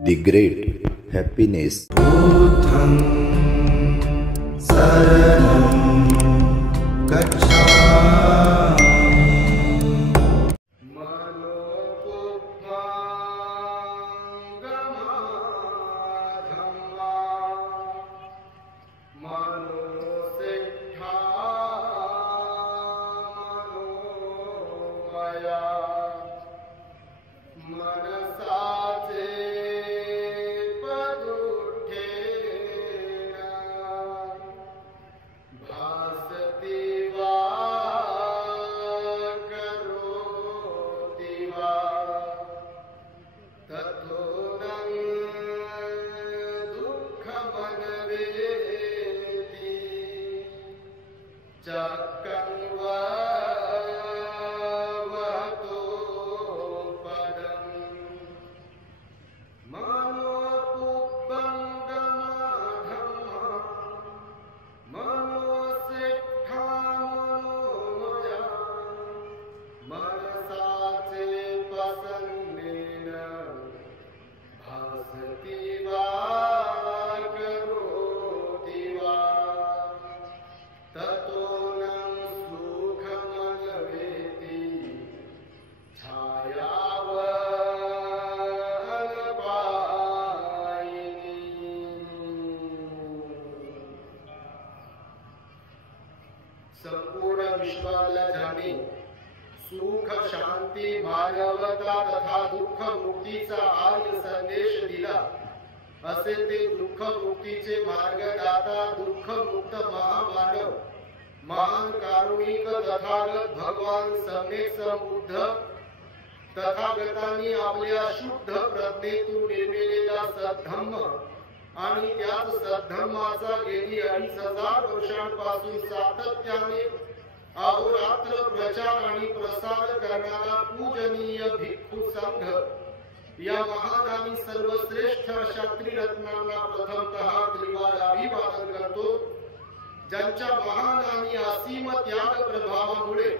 The great happiness. बुद्धं शरणं गच्छामि। संपूर्ण विश्वाला जाणे सुख शांती मानवता तथा दुःख मुक्तीचा आर्य संदेश दिला असे ते दुःख मुक्तीचे मार्गदाता दुःख मुक्त महामानव महान कारुणिक तथागत भगवान सम्यक संबुद्ध तथागतांनी आपल्या शुद्ध प्रज्ञेतून निर्मिलेला सद्धम्म आणि त्याच सद्धम्माचा गेली 2500 वर्षांपासून सातत्याने अहोरात्र प्रचार आणि प्रसार करणारा पूजनीय भिक्खू संघ या महान आणि सर्वश्रेष्ठ अशा त्रिरत्नांना प्रथमतः त्रिवार अभिवादन करतो, ज्यांच्या महान आणि असीम त्याग प्रभावामुळे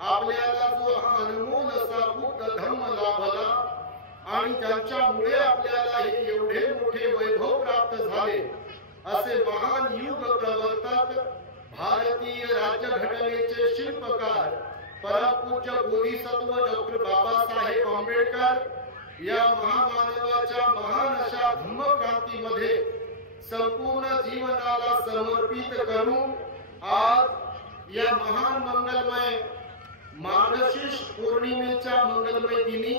आपल्याला जो अनमोल असा बुद्ध धम्म लाभला आणि ज्यांच्यामुळे आपल्याला हे एवढे मोठे वैभव प्राप्त झाले असे महान युग प्रवर्तक भारतीय राज्यघटनेचे शिल्पकार परमपूज्य बोधिसत्व डॉक्टर बाबासाहेब आंबेडकर या महामानवाच्या महान अशा धम्मक्रांतीमध्ये संपूर्ण जीवनाला समर्पित करून आज या महान मंगलमय मार्गशीर्ष पौर्णिमेच्या मंगलमय दिनी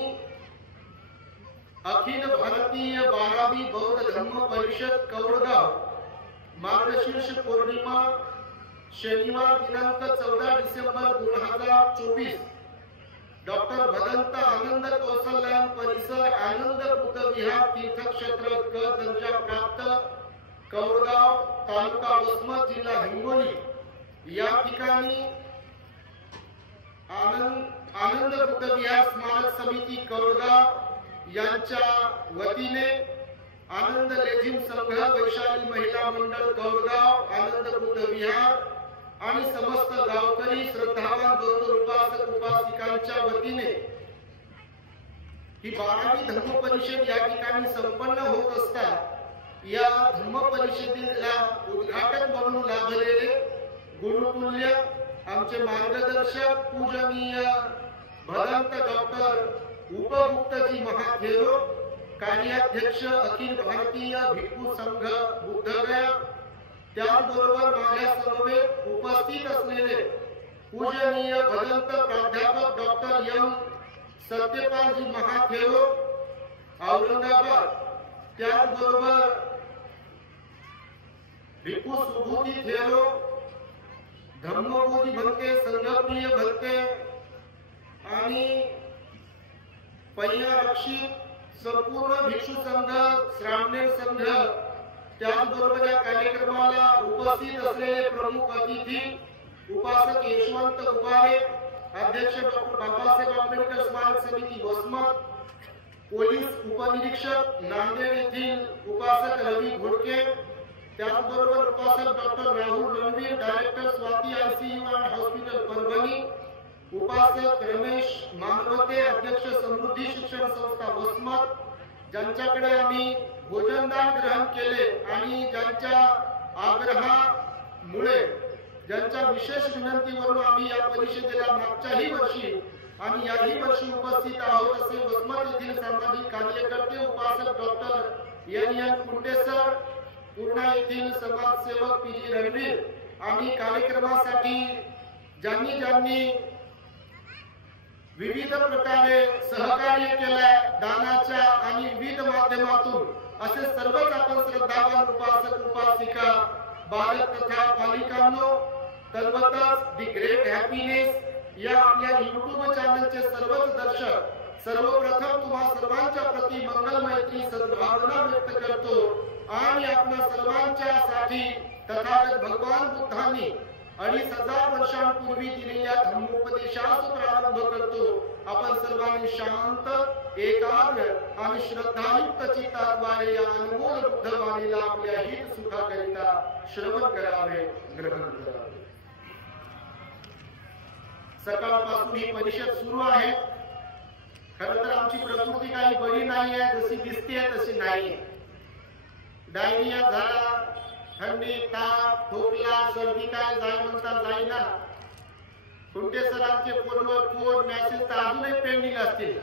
अखिल भारतीय 12वी बौद्ध धम्म परिषद कौळगाव मार्गशीर्ष पौर्णिमा शनिवार दिनांक 14 डिसेंबर 2024 डॉक्टर भदंत आनंद कौशल्यान परिसर आनंद बुद्ध विहार तीर्थक्षेत्र क दर्जा प्राप्त कौळगाव तालुका वसमत जिल्हा हिंगोली या ठिकाणी आनंद बुद्ध विहार स्मारक समिती कौळगाव यांच्या वतीने आनंद लेझिम संघ वैशाली महिला मंडळ कौळगाव आनंद बुद्ध विहार आणि समस्त गावकरी श्रद्धावान बौद्ध उपासक उपासिकांच्या वतीने ही 12वी धम्म परिषद या ठिकाणी संपन्न होत असता या धम्म परिषदेला उद्घाटन म्हणून लाभलेले गुरुतुल्य आमचे मार्गदर्शक पूजनीय भदंत डॉक्टर उपमुक्तजी महाथेरो कार्याध्यक्ष अखिल भारतीय भिक्खू संघ बुद्धगया त्याचबरोबर माझ्या समवेत उपस्थित असलेले पूजनीय भदंत प्राध्यापक डॉक्टर एम सत्यपालजी महाथेरो औरंगाबाद त्याचबरोबर भिक्खू सुबोधी थेरो धम्मबोधी भंते संघप्रिय भंते आणि पहिला रक्षित संपूर्ण भिक्षू संघ श्रामणेर संघ त्याचबरोबर या कार्यक्रमाला उपस्थित असलेले प्रमुख अतिथी उपासक यशवंत उबाळे अध्यक्ष डॉक्टर बाबासाहेब आंबेडकर स्मारक समिती वसमत पोलीस उपनिरीक्षक नांदेड येथील उपासक रवी घोडके त्याचबरोबर उपासक doctor Rahul Ranveer director Swati ICU and hospital Parbhani उपासक रमेश मानवते अध्यक्ष समृद्धी शिक्षण संस्था वसमत ज्यांच्याकडे आम्ही भोजनदान ग्रहण केले आणि ज्यांच्या आग्रहामुळे ज्यांच्या विशेष विनंतीवरून आम्ही या परिषदेला मागच्याही वर्षी आणि याही वर्षी उपस्थित आहोत असे वसमत येथील सामाजिक कार्यकर्ते उपासक डॉक्टर एन कुंडे सर, पूर्णा येथील समाजसेवक पी रणवीर आणि कार्यक्रमासाठी ज्यांनी विविध प्रकारे सहकार्य केलंय दानाच्या आणि विविध माध्यमातून असे सर्वच आपण श्रद्धावान उपासक उपासिका बालक तथा बालिकांनो, तद्वतच दी ग्रेट हॅपीनेस या आपल्या युट्यूब चॅनलचे सर्वच दर्शक सर्वप्रथम तुम्हा सर्वांच्या प्रती मंगलमैत्री सद्भावना व्यक्त करतो आणि आपल्या सर्वांच्या साठी तथागत भगवान बुद्धांनी 2500 वर्षांपूर्वी दिलेल्या धम्मोपदेशास प्रारंभ करतो. आपण सर्वांनी शांत, एकाग्र आणि श्रद्धायुक्त चित्ताद्वारे या अनमोल बुद्धवाणीला आपल्या हित सुखाकरिता श्रवण करावे, ग्रहण करावे. सकाळपासून ही परिषद सुरू आहे. खरं तर आमची प्रकृती काही बरी नाही आहे, जशी दिसते तशी नाही. डायरिया झाला, थंडी, ताप, खोकला, सर्दी काय जाय म्हणता जाईना. कुंटे सरांचे फोनवर फोन मेसेज तर अजूनही पेंडिंग असतील,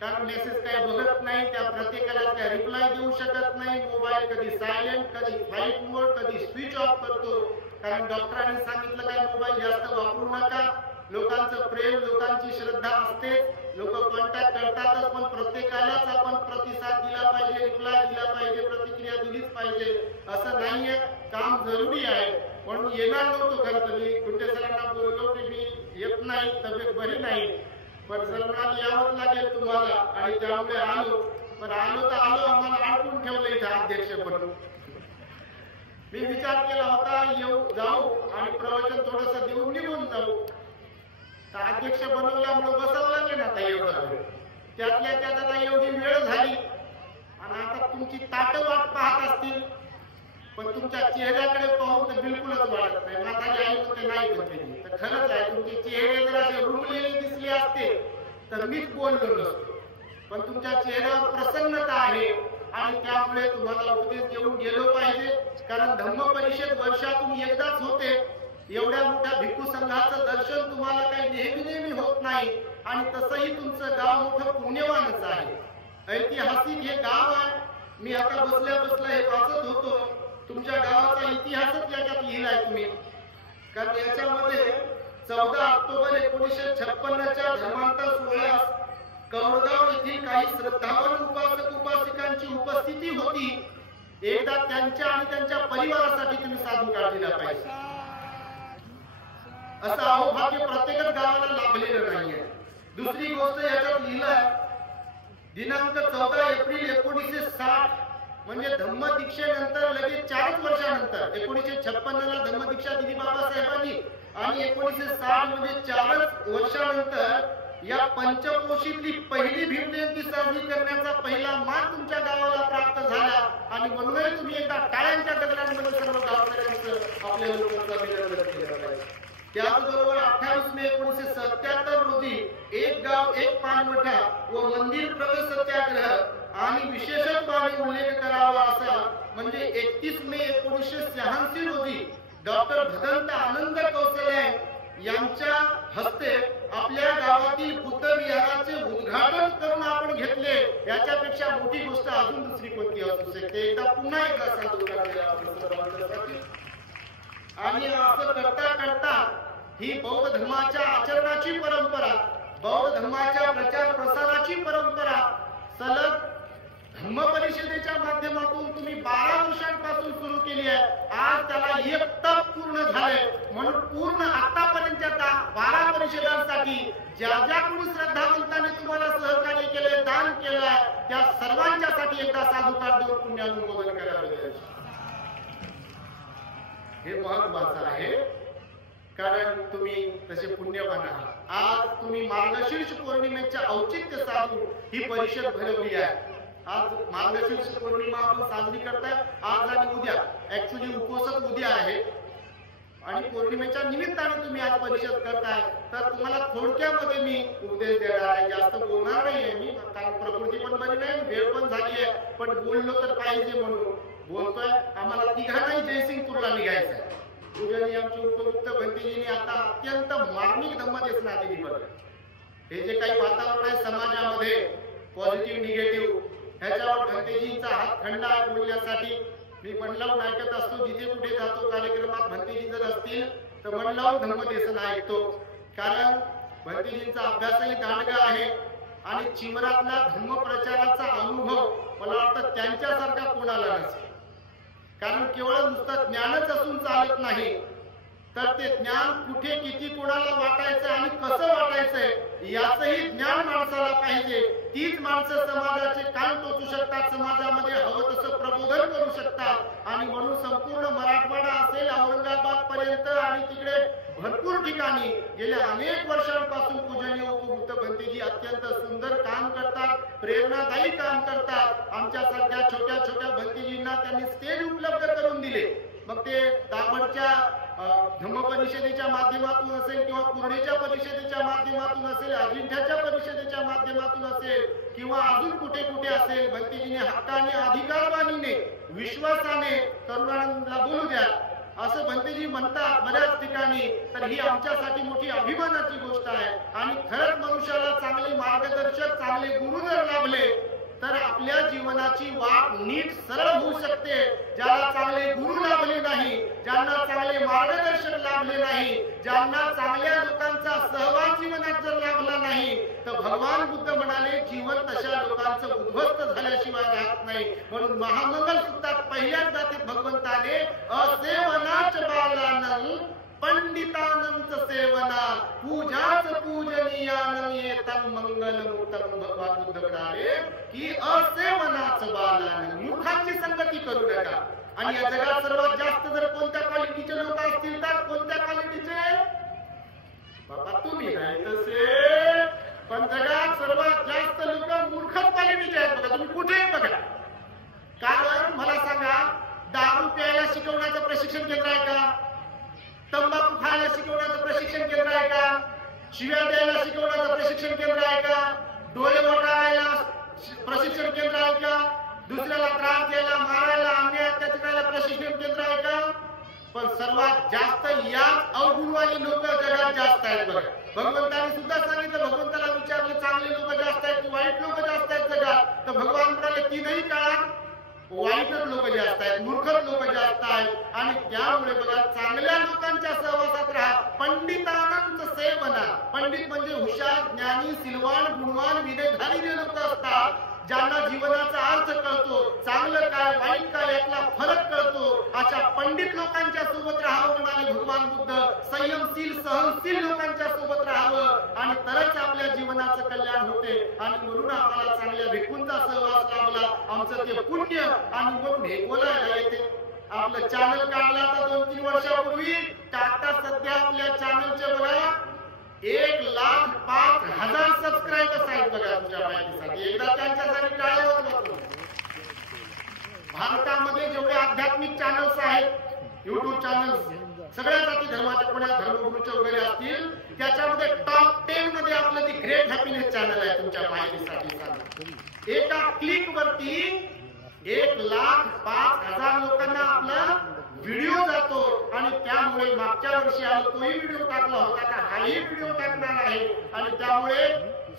कारण मेसेज काय बघत नाही, त्या प्रत्येकाला त्या रिप्लाय देऊ शकत नाही. मोबाईल कधी सायलेंट, कधी फ्लाईट मोड, कधी स्विच ऑफ करतो, कारण डॉक्टरांनी सांगितलं काय मोबाईल जास्त वापरू नका. लोकांचं प्रेम, लोकांची श्रद्धा असते, लोक कॉन्टॅक्ट करतातच, पण प्रत्येकालाच आपण प्रतिसाद दिला पाहिजे, रिप्लाय दिला पाहिजे, प्रतिक्रिया दिलीच पाहिजे असं नाहीये. काम जरुरी आहे म्हणून येणार नव्हतो. खरं तर मी कुंटे सरांना बोललो की मी येत नाही, तब्येत बरी नाही, पण सर म्हणाले यावंच लागेल तुम्हाला, आणि त्यामुळे आलो. पण आलो तर आलो, आम्हाला अडकून ठेवलं इथं अध्यक्ष म्हणून. मी विचार केला होता येऊ जाऊ आणि प्रवचन थोडस देऊन निघून जाऊ. अध्यक्ष बनवल्यामुळे बसावं लागले ना आता एवढं. त्यातल्या त्यात आता एवढी वेळ झाली आणि आता तुमची ताट वाट पाहत असतील, पण तुमच्या चेहऱ्याकडे पाहून तर बिलकुलच वाटत नाही. माझ्या आई म्हणते नाही म्हणते, तर खरंच आहे, तुमचे चेहरे जर असे रुळलेले दिसले असते तर मीच बोललो नसतो. पण तुमच्या चेहऱ्यावर प्रसन्नता आहे आणि त्यामुळे तुम्हाला उपदेश देऊन गेलो पाहिजे. कारण धम्म परिषद वर्षातून एकदाच होते. एवढ्या मोठ्या भिक्खू संघाचं दर्शन तुम्हाला काही नेहमी होत नाही, आणि तसंही तुमचं गाव मोठं पुण्यवानच आहे, ऐतिहासिक हे गाव आहे. मी आता बसल्या हे वाचत होतो, तुमच्या गावाचा इतिहासच याच्यात लिहिलाय तुम्ही. कारण याच्यामध्ये 14 ऑक्टोबर 1956च्या धर्मांतर सोहळ्यास कौरगाव येथील काही श्रद्धावान उपासक उपासिकांची उपस्थिती होती. एकदा त्यांच्या आणि त्यांच्या परिवारासाठी तुम्ही साधू काढलेला पाहिजे. असं अहोभाग्य प्रत्येकच गावाला लाभलेलं नाहीये. दुसरी गोष्ट याच्यात लिहिलं, दिनांक 14 एप्रिल 1960 म्हणजे धम्मदीक्षेनंतर लगेच 4 वर्षानंतर 1956ला धम्मदीक्षा दिली बाबासाहेबांनी, आणि 1960 म्हणजे 4 वर्षानंतर या पंचकोशीतली पहिली भीमजयंती साजरी करण्याचा पहिला मान तुमच्या गावाला प्राप्त झाला. आणि म्हणूनही तुम्ही एकदा टाळ्यांच्या गजरांमध्ये सर्व गावकऱ्यांचं आपल्या लोकांचा अभिनंदन केलं पाहिजे. त्याचबरोबर 28 मे 1977 रोजी एक गाव एक पाणवठा व मंदिर प्रवेश सत्याग्रह आणि विशेषत्वाने उल्लेख करावा असा म्हणजे 31 मे 1986 रोजी डॉक्टर भदंत आनंद कौशल्य यांच्या हस्ते आपल्या गावातील बुद्ध विहाराचे उद्घाटन करून आपण घेतले. याच्यापेक्षा मोठी गोष्ट अजून दुसरी कोणती असू शकते. एकदा पुन्हा एकदा साधू करायला आपण सर्वांसाठी. आणि असं करता करता ही बौद्ध धर्माच्या आचरणाची परंपरा, बौद्ध धर्माच्या प्रचार प्रसाराची परंपरा सलग धम्म परिषदेच्या माध्यमातून तुम्ही 12 वर्षांपासून सुरू केली आहे. आज त्याला 1 तप पूर्ण झाले. म्हणून पूर्ण आतापर्यंतच्या 12 परिषदांसाठी ज्या कोणी श्रद्धावंतांनी तुम्हाला सहकार्य केले, दान केलंय, त्या सर्वांच्यासाठी एकदा साधुकार देऊन पुण्यानुमोदन करावे. हे महत्वाचं आहे, कारण तुम्ही तसे पुण्यवान आहात. आज तुम्ही मार्गशीर्ष पौर्णिमेच्या औचित्य साधून ही परिषद भरवली आहे. आज मार्गशीर्ष पौर्णिमा आपण साजरी करताय, आज आणि उद्या. ऍक्च्युली उपोषण उद्या आहे. आणि पौर्णिमेच्या निमित्ताने तुम्ही आज परिषद करताय, तर तुम्हाला थोडक्यामध्ये मी उपदेश देणार आहे, जास्त बोलणार नाहीये मी, कारण प्रकृती पण बरी नाही, वेळ पण झाली आहे, पण बोललो तर पाहिजे म्हणून बोलतोय. आम्हाला तिघांनाही जयसिंगपूरला निघायचं आहे. पूजनीय आमचे उपयुक्त भंतेजींनी आता अत्यंत मार्मिक धम्मदेश दिली. बघा हे जे काही वातावरण आहे समाजामध्ये पॉझिटिव्ह निगेटिव्ह, ह्याच्यावर भंतेजींचा हात खंडा बोलण्यासाठी मी मन लावून ऐकत असतो. जिथे कुठे जातो कार्यक्रमात भंतेजी जर असतील तर मन लावून धम्मदेशन ऐकतो, कारण भंतेजींचा अभ्यासही दांडगा आहे आणि चिमरातला धम्मप्रचाराचा अनुभव मला वाटतं त्यांच्यासारखा कोणाला नसेल. कारण केवळ नुसतं ज्ञानच असून चालत नाही, तर ते ज्ञान कुठे किती कोणाला वाटायचं आणि कसं वाटायचंय याचंही ज्ञान माणसाला पाहिजे. तीच माणसं समाजाचे कान टोचू शकतात, समाजामध्ये हवं तसं प्रबोधन करू शकतात. आणि म्हणून संपूर्ण मराठवाडा असेल, औरंगाबाद पर्यंत आणि तिकडे भरपूर ठिकाणी गेल्या अनेक वर्षांपासून पूजनीय उपयुक्त भंतेजी अत्यंत सुंदर काम करतात, प्रेरणादायी काम करतात. आमच्यासारख्या छोट्या छोट्या भंतेजींना त्यांनी स्टेज उपलब्ध करून दिले. मग ते दाभडच्या धम्म परिषदेच्या माध्यमातून असेल किंवा पूर्णेच्या परिषदेच्या माध्यमातून असेल, अजिंठ्याच्या परिषदेच्या माध्यमातून असेल किंवा अजून कुठे कुठे असेल, भंतेजीने हक्काने, अधिकारवाणीने, विश्वासाने तरुणांना बोलू द्या असं भंतेजी म्हणतात बऱ्याच ठिकाणी. तर ही आमच्यासाठी मोठी अभिमानाची गोष्ट आहे. आणि खरंच मनुष्याला चांगले मार्गदर्शक, चांगले गुरु जर लाभले तर आपल्या जीवनाची वाट नीट सरळ होऊ शकते. ज्याला चांगले गुरु लाभले नाही, ज्यांना चांगले मार्गदर्शक लाभले नाही, ज्यांना चांगल्या लोकांचा सहवास जीवनात जर लाभला नाही, तर भगवान बुद्ध म्हणाले जीवन तशा लोकांचं उद्ध्वस्त झाल्याशिवाय राहत नाही. म्हणून महामंगल सूत्रात पहिल्याच जातीत भगवंताने असेवनाच बालानं पंडितानंद सेवना पूजाच पूजनीयानं येतं मंगलमूतं. भगवान बुद्ध म्हणाले की असेवनाच बालानं, मूर्खांची संगती करू नका. आणि या जगात सर्वात जास्त जर कोणत्या क्वालिटीचे लोक असतील तर कोणत्या क्वालिटीचे? बाबा तुम्ही नाही तसे, पण जगात सर्वात जास्त लोक मूर्ख क्वालिटीचे आहेत. बघा तुम्ही कुठेही बघा. कारण मला सांगा, दारू प्यायला शिकवण्याचं प्रशिक्षण केंद्र आहे का? तंबाखू खायला शिकवण्याचं प्रशिक्षण केंद्र आहे का? शिव्या द्यायला शिकवण्याचं प्रशिक्षण केंद्र आहे का? डोळे वटाळायला प्रशिक्षण केंद्र आहे का? दुसऱ्याला त्रास द्यायला, मारायला, अन्याय अत्याचार करायला प्रशिक्षण केंद्र आहे का? पण सर्वात जास्त याच अवगुणवाली लोक जगात जास्त आहेत. बघा भगवंताने सुद्धा सांगितलं, भगवंताला विचारलं चांगले लोक जास्त आहेत की वाईट लोक जास्त आहेत जगात, तर भगवान म्हणाले तीनही काळात वाईटच लोक जास्त आहेत, मूर्खच लोक जास्त आहेत. आणि त्यामुळे बघा चांगल्या लोकांच्या सहवासात राहा. पंडितानंद सेवना, पंडित म्हणजे हुशार, ज्ञानी, सिलवान, गुणवान, विवेकधारी लोक असतात, ज्यांना जीवनाचा अर्थ कळतो, चांगलं काय वाईट काय यातला फरक कळतो. अशा पंडित लोकांच्या सोबत राहावं म्हणाले भगवान बुद्ध. संयमशील, सहनशील लोकांच्या सोबत राहावं आणि तरच आपल्या जीवनाचं कल्याण होते. आणि म्हणून आम्हाला चांगल्या भिक्खूंचा सहवास लाभला, आमचं ते पुण्य. आणि म्हणून हे बोलायला येते. आपलं चॅनल काढला तर 2-3 वर्षापूर्वी, आता सध्या आपल्या चॅनलचे बघा 1,05,000 सबस्क्रायबर्स आहेत. बघा तुमच्या माहितीसाठी एकदा त्यांच्यासाठी टाळ्या वाजवा. भारतामध्ये जेवढे आध्यात्मिक चॅनल्स आहेत, युट्यूब चॅनल्स सगळ्या जाती धर्माच्या, कोणा धर्मगुरूच्या वगैरे असतील, त्याच्यामध्ये टॉप 10 मध्ये आपलं ती ग्रेट हॅपीनेस चॅनल आहे. तुमच्या माहितीसाठी एका क्लिक वरती 1,05,000 लोकांना आपला व्हिडिओ जातो. आणि त्यामुळे मागच्या वर्षी आम्ही तोही व्हिडिओ टाकला होता, आता हाही व्हिडिओ टाकणार आहे. आणि त्यामुळे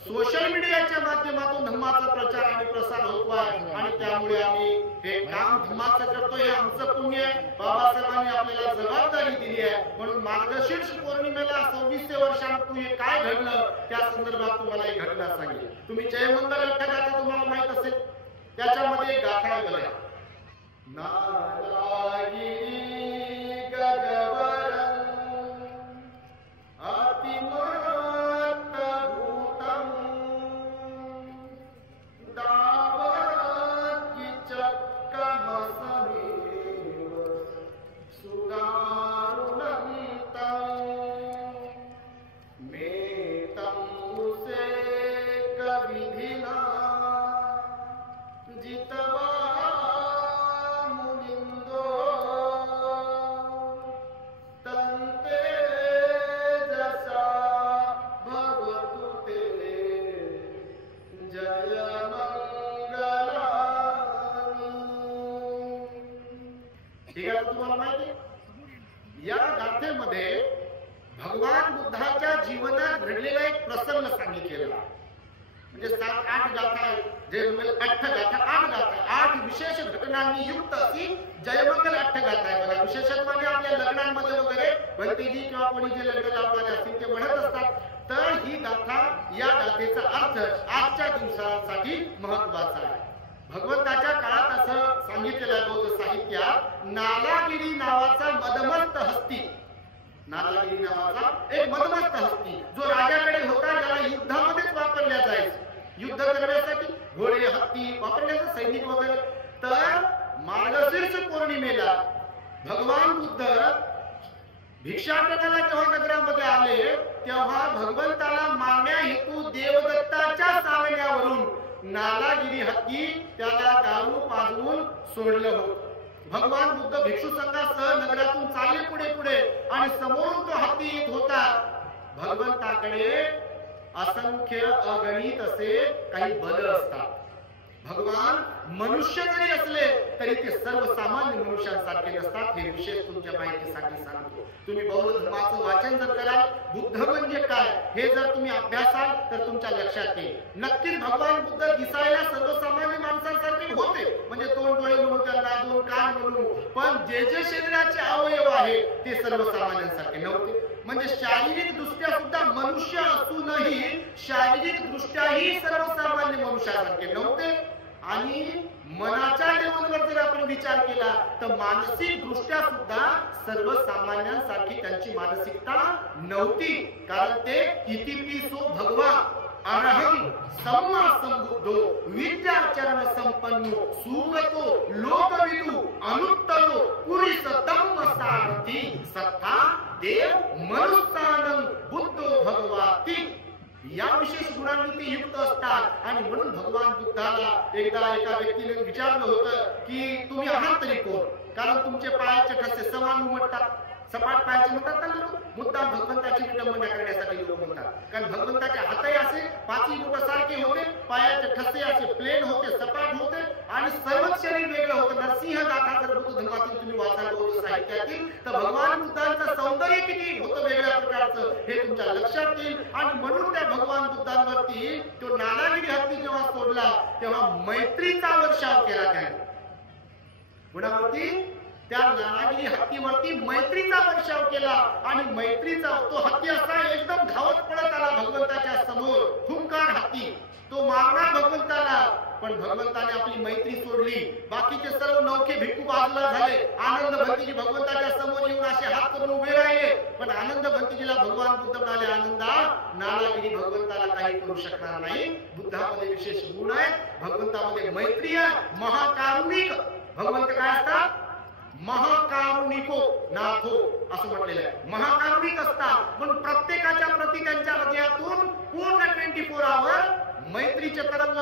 सोशल मीडियाच्या माध्यमातून धम्माचा प्रचार आणि प्रसार होतो आहे. आणि त्यामुळे आम्ही हे काम धम्माचं करतो, हे आमचं पुण्य आहे. बाबासाहेबांनी आपल्याला जबाबदारी दिली आहे. म्हणून मार्गशीर्ष पौर्णिमेला 26 वर्षांपूर्वी काय घडलं त्या संदर्भात तुम्हाला एक घटना सांगेल. तुम्ही जयमंगल गाथा तुम्हाला माहित असेल, त्याच्यामध्ये गाथा आहे बघा. नारायणी जितवा मुनिंदो ठीक आहे, तुम्हाला माहिती आहे या गाथेमध्ये भगवान बुद्धाच्या जीवनात घडलेला एक प्रसंग सांगितलेला म्हणजे 7-8 गाथा जे 8 गाथा 8 गाथा 8 विशेष घटनांनी युक्त अशी जयमंगल 8 गाथा आहे बघा. विशेषत्वाने आपल्या लग्नांमध्ये वगैरे भंतेजी किंवा कोणी जे लग्न लावणारे असतील ते म्हणत असतात. तर ही गाथा या गाथेचा अर्थ आजच्या दिवसासाठी महत्वाचा आहे. भगवंताच्या काळात असं सांगितलेलं आहे बौद्ध साहित्यात, नालागिरी नावाचा मदमस्त हस्ती, नालागिरी नावाचा एक मदमस्त हस्ती जो राजाकडे होता, ज्याला युद्धामध्येच वापरल्या जायचं, युद्ध करण्यासाठी घोडे हत्ती वापरण्याचं सैनिक वगैरे. तर मार्गशीर्ष पौर्णिमेला भगवान बुद्ध भिक्षाटनाला जेव्हा नगरामध्ये आले तेव्हा भगवंताला मारण्या हेतू देवदत्ताच्या सावण्यावरून नालागिरी हत्ती त्याला दारू पाजवून सोडलं होतं. भगवान बुद्ध भिक्षू संघासह नगरातून चालले पुढे पुढे आणि समोरून तो हत्ती येत होता. भगवंताकडे असंख्य अगणित असे काही बल असतात. भगवान मनुष्य जरी असले तरी ते सर्वसामान्य मनुष्यांसारखे नसतात. हे विशेष तुमच्या माहितीसाठी सांगतो. तुम्ही बौद्ध धर्माचं वाचन जर कराल, बुद्ध म्हणजे काय हे जर तुम्ही अभ्यासाल तर तुमच्या लक्षात येईल. नक्कीच भगवान बुद्ध दिसायला सर्वसामान्य माणसांसारखे होते, म्हणजे 2 डोळे म्हणून त्यांना 2 कान म्हणून, पण जे जे शरीराचे अवयव आहे ते सर्वसामान्यांसारखे नव्हते. म्हणजे शारीरिक दृष्ट्या सुद्धा मनुष्य असूनही शारीरिक दृष्ट्याही सर्वसामान्य मनुष्यासारखे नव्हते. आणि मनाच्या लेवलवर जर आपण विचार केला तर मानसिक दृष्ट्या सुद्धा सर्वसामान्यांसारखी त्यांची मानसिकता नव्हती. कारण ते इतिपिसो भगवा अरहं सम्मा संबुद्धो विद्याचरण संपन्नो सुगतो लोकविदु अनुत्तरो पुरीस धम्म सारथी सत्ता देव मनुष्यानं बुद्धो भगवाती. या विशेष गुणांनी ते युक्त असतात. आणि म्हणून भगवान बुद्धाला एकदा एका व्यक्तीने विचारलं होतं की तुम्ही आहात तरी कोण, कारण तुमचे पायाचे ठसे समान उमटतात, सपाट पायाचे म्हणतात ना लोक, मुद्दाम भगवंताची विडंबना करण्यासाठी लोक म्हणतात. कारण भगवंताचे हातही असे 5 बोट सारखे होते, पायाचे ठसे असे प्लेन होते, सपाट होते आणि सर्वच शरीर वेगळं होतं. नरसिंह गाथा जर बुद्ध धर्मातील तुम्ही वाचाल बौद्ध साहित्यातील तर भगवान बुद्धांचं सौंदर्य किती होतं वेगळ्या प्रकारचं हे तुमच्या लक्षात येईल. आणि म्हणून त्या भगवान बुद्धांवरती तो नालागिरी हत्ती जेव्हा सोडला तेव्हा मैत्रीचा वर्षाव केला त्याने. कुणावरती? त्या नालागिरी हत्तीवरती मैत्रीचा वर्षाव केला. आणि मैत्रीचा तो हत्ती असा एकदम धावत पडत आला भगवंताच्या समोर. हुंकार हत्ती तो मारणार भगवंताला, पण भगवंताने आपली मैत्री सोडली. बाकीचे सर्व नौके भिक्खू बाजूला झाले. आनंद भंतीजी भगवंताच्या समोर येऊन असे हात करून उभे राहिले. पण आनंद भंतीजीला भगवान बुद्ध म्हणाले, आनंदा नालागिरी भगवंताला काही करू शकणार नाही. बुद्धामध्ये विशेष गुण आहेत, भगवंतामध्ये मैत्री आहे, महाकारुणिक. भगवंत काय असतात? महाकारुणिको नाथो असं म्हटलेलं आहे. महाकारुणिक असतात, पण प्रत्येकाच्या प्रती त्यांच्या हृदयातून पूर्ण 24 आवर मैत्रीचे तरंग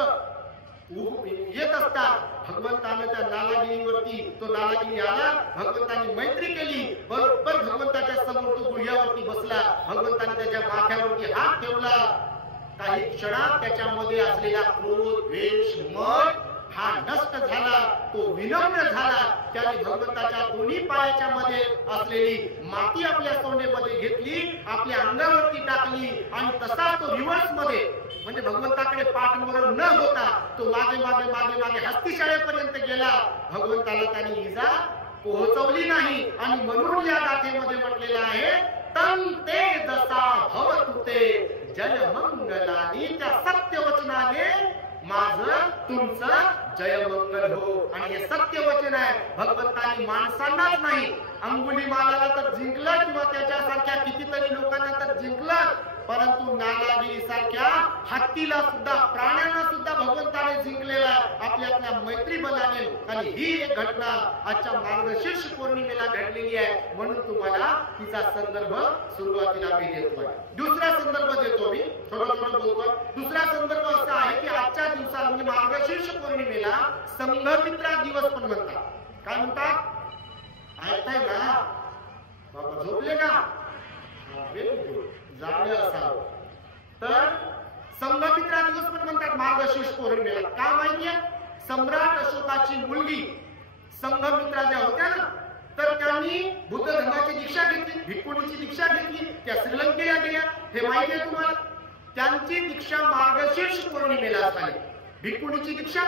येत असतात. भगवंताने त्या नालागिरीवरती तो नालागिरी आला, भगवंताने मैत्री केली. बरोबर भगवंताच्या समोर तो गुह्यावरती बसला. भगवंताने त्याच्या माथ्यावरती हात ठेवला. काही क्षणात त्याच्यामध्ये असलेला क्रोध, द्वेष, मद हा नष्ट झाला, तो विनम्र झाला. त्याने भगवंताच्या दोन्ही पायाच्या मध्ये असलेली माती आपल्या सोंडेमध्ये घेतली, आपल्या अंगावरती टाकली आणि तसा तो रिव्हर्स मध्ये म्हणजे भगवंताकडे पाठ वरून न होता तो मागे मागे मागे मागे हस्तिशाळेपर्यंत गेला. भगवंताला त्याने इजा पोहोचवली नाही. आणि म्हणून या गाथेमध्ये म्हटलेलं आहे, तम ते जसा भवतुते जयमंगलानी. त्या सत्यवचनाने माझं तुमचं जयमंगल हो. आणि हे सत्य वचन आहे. भगवंतानी माणसांनाच नाही, अंगुलीमालाला तर जिंकलं किंवा त्याच्यासारख्या कितीतरी लोकांना तर जिंकलं, परंतु नालागिरी सारख्या हत्तीला सुद्धा, प्राण्यांना सुद्धा भगवंताने जिंकलेला आपल्या आपल्या मैत्री बलाने. आणि ही एक घटना आजच्या मार्गशीर्ष पौर्णिमेला घडलेली आहे. म्हणून तुम्हाला तिचा संदर्भ सुरुवातीला मी देतोय. दुसरा संदर्भ देतो मी, थोडं थोडं बोलतो. दुसरा संदर्भ असा आहे की आजच्या दिवसाला म्हणजे मार्गशीर्ष पौर्णिमेला संघमित्रा दिवस पण म्हणतात. काय म्हणतात? ऐकताय ना बाबा? झोपले का? जागे असावं. तर संघमित्रा दिवस पण म्हणतात मार्गशीर्ष पौर्णिमेला. का माहितीये? सम्राट अशोकाची मुलगी संघमित्रा ज्या होत्या ना तर त्यांनी बुद्ध धर्माची दीक्षा घेतली, भिक्खुनीची दीक्षा घेतली, त्या श्रीलंकेला गेल्या. हे माहिती आहे तुम्हाला? त्यांची दीक्षा मार्गशीर्ष पौर्णिमेला झाली. भिक्खुनीची दीक्षा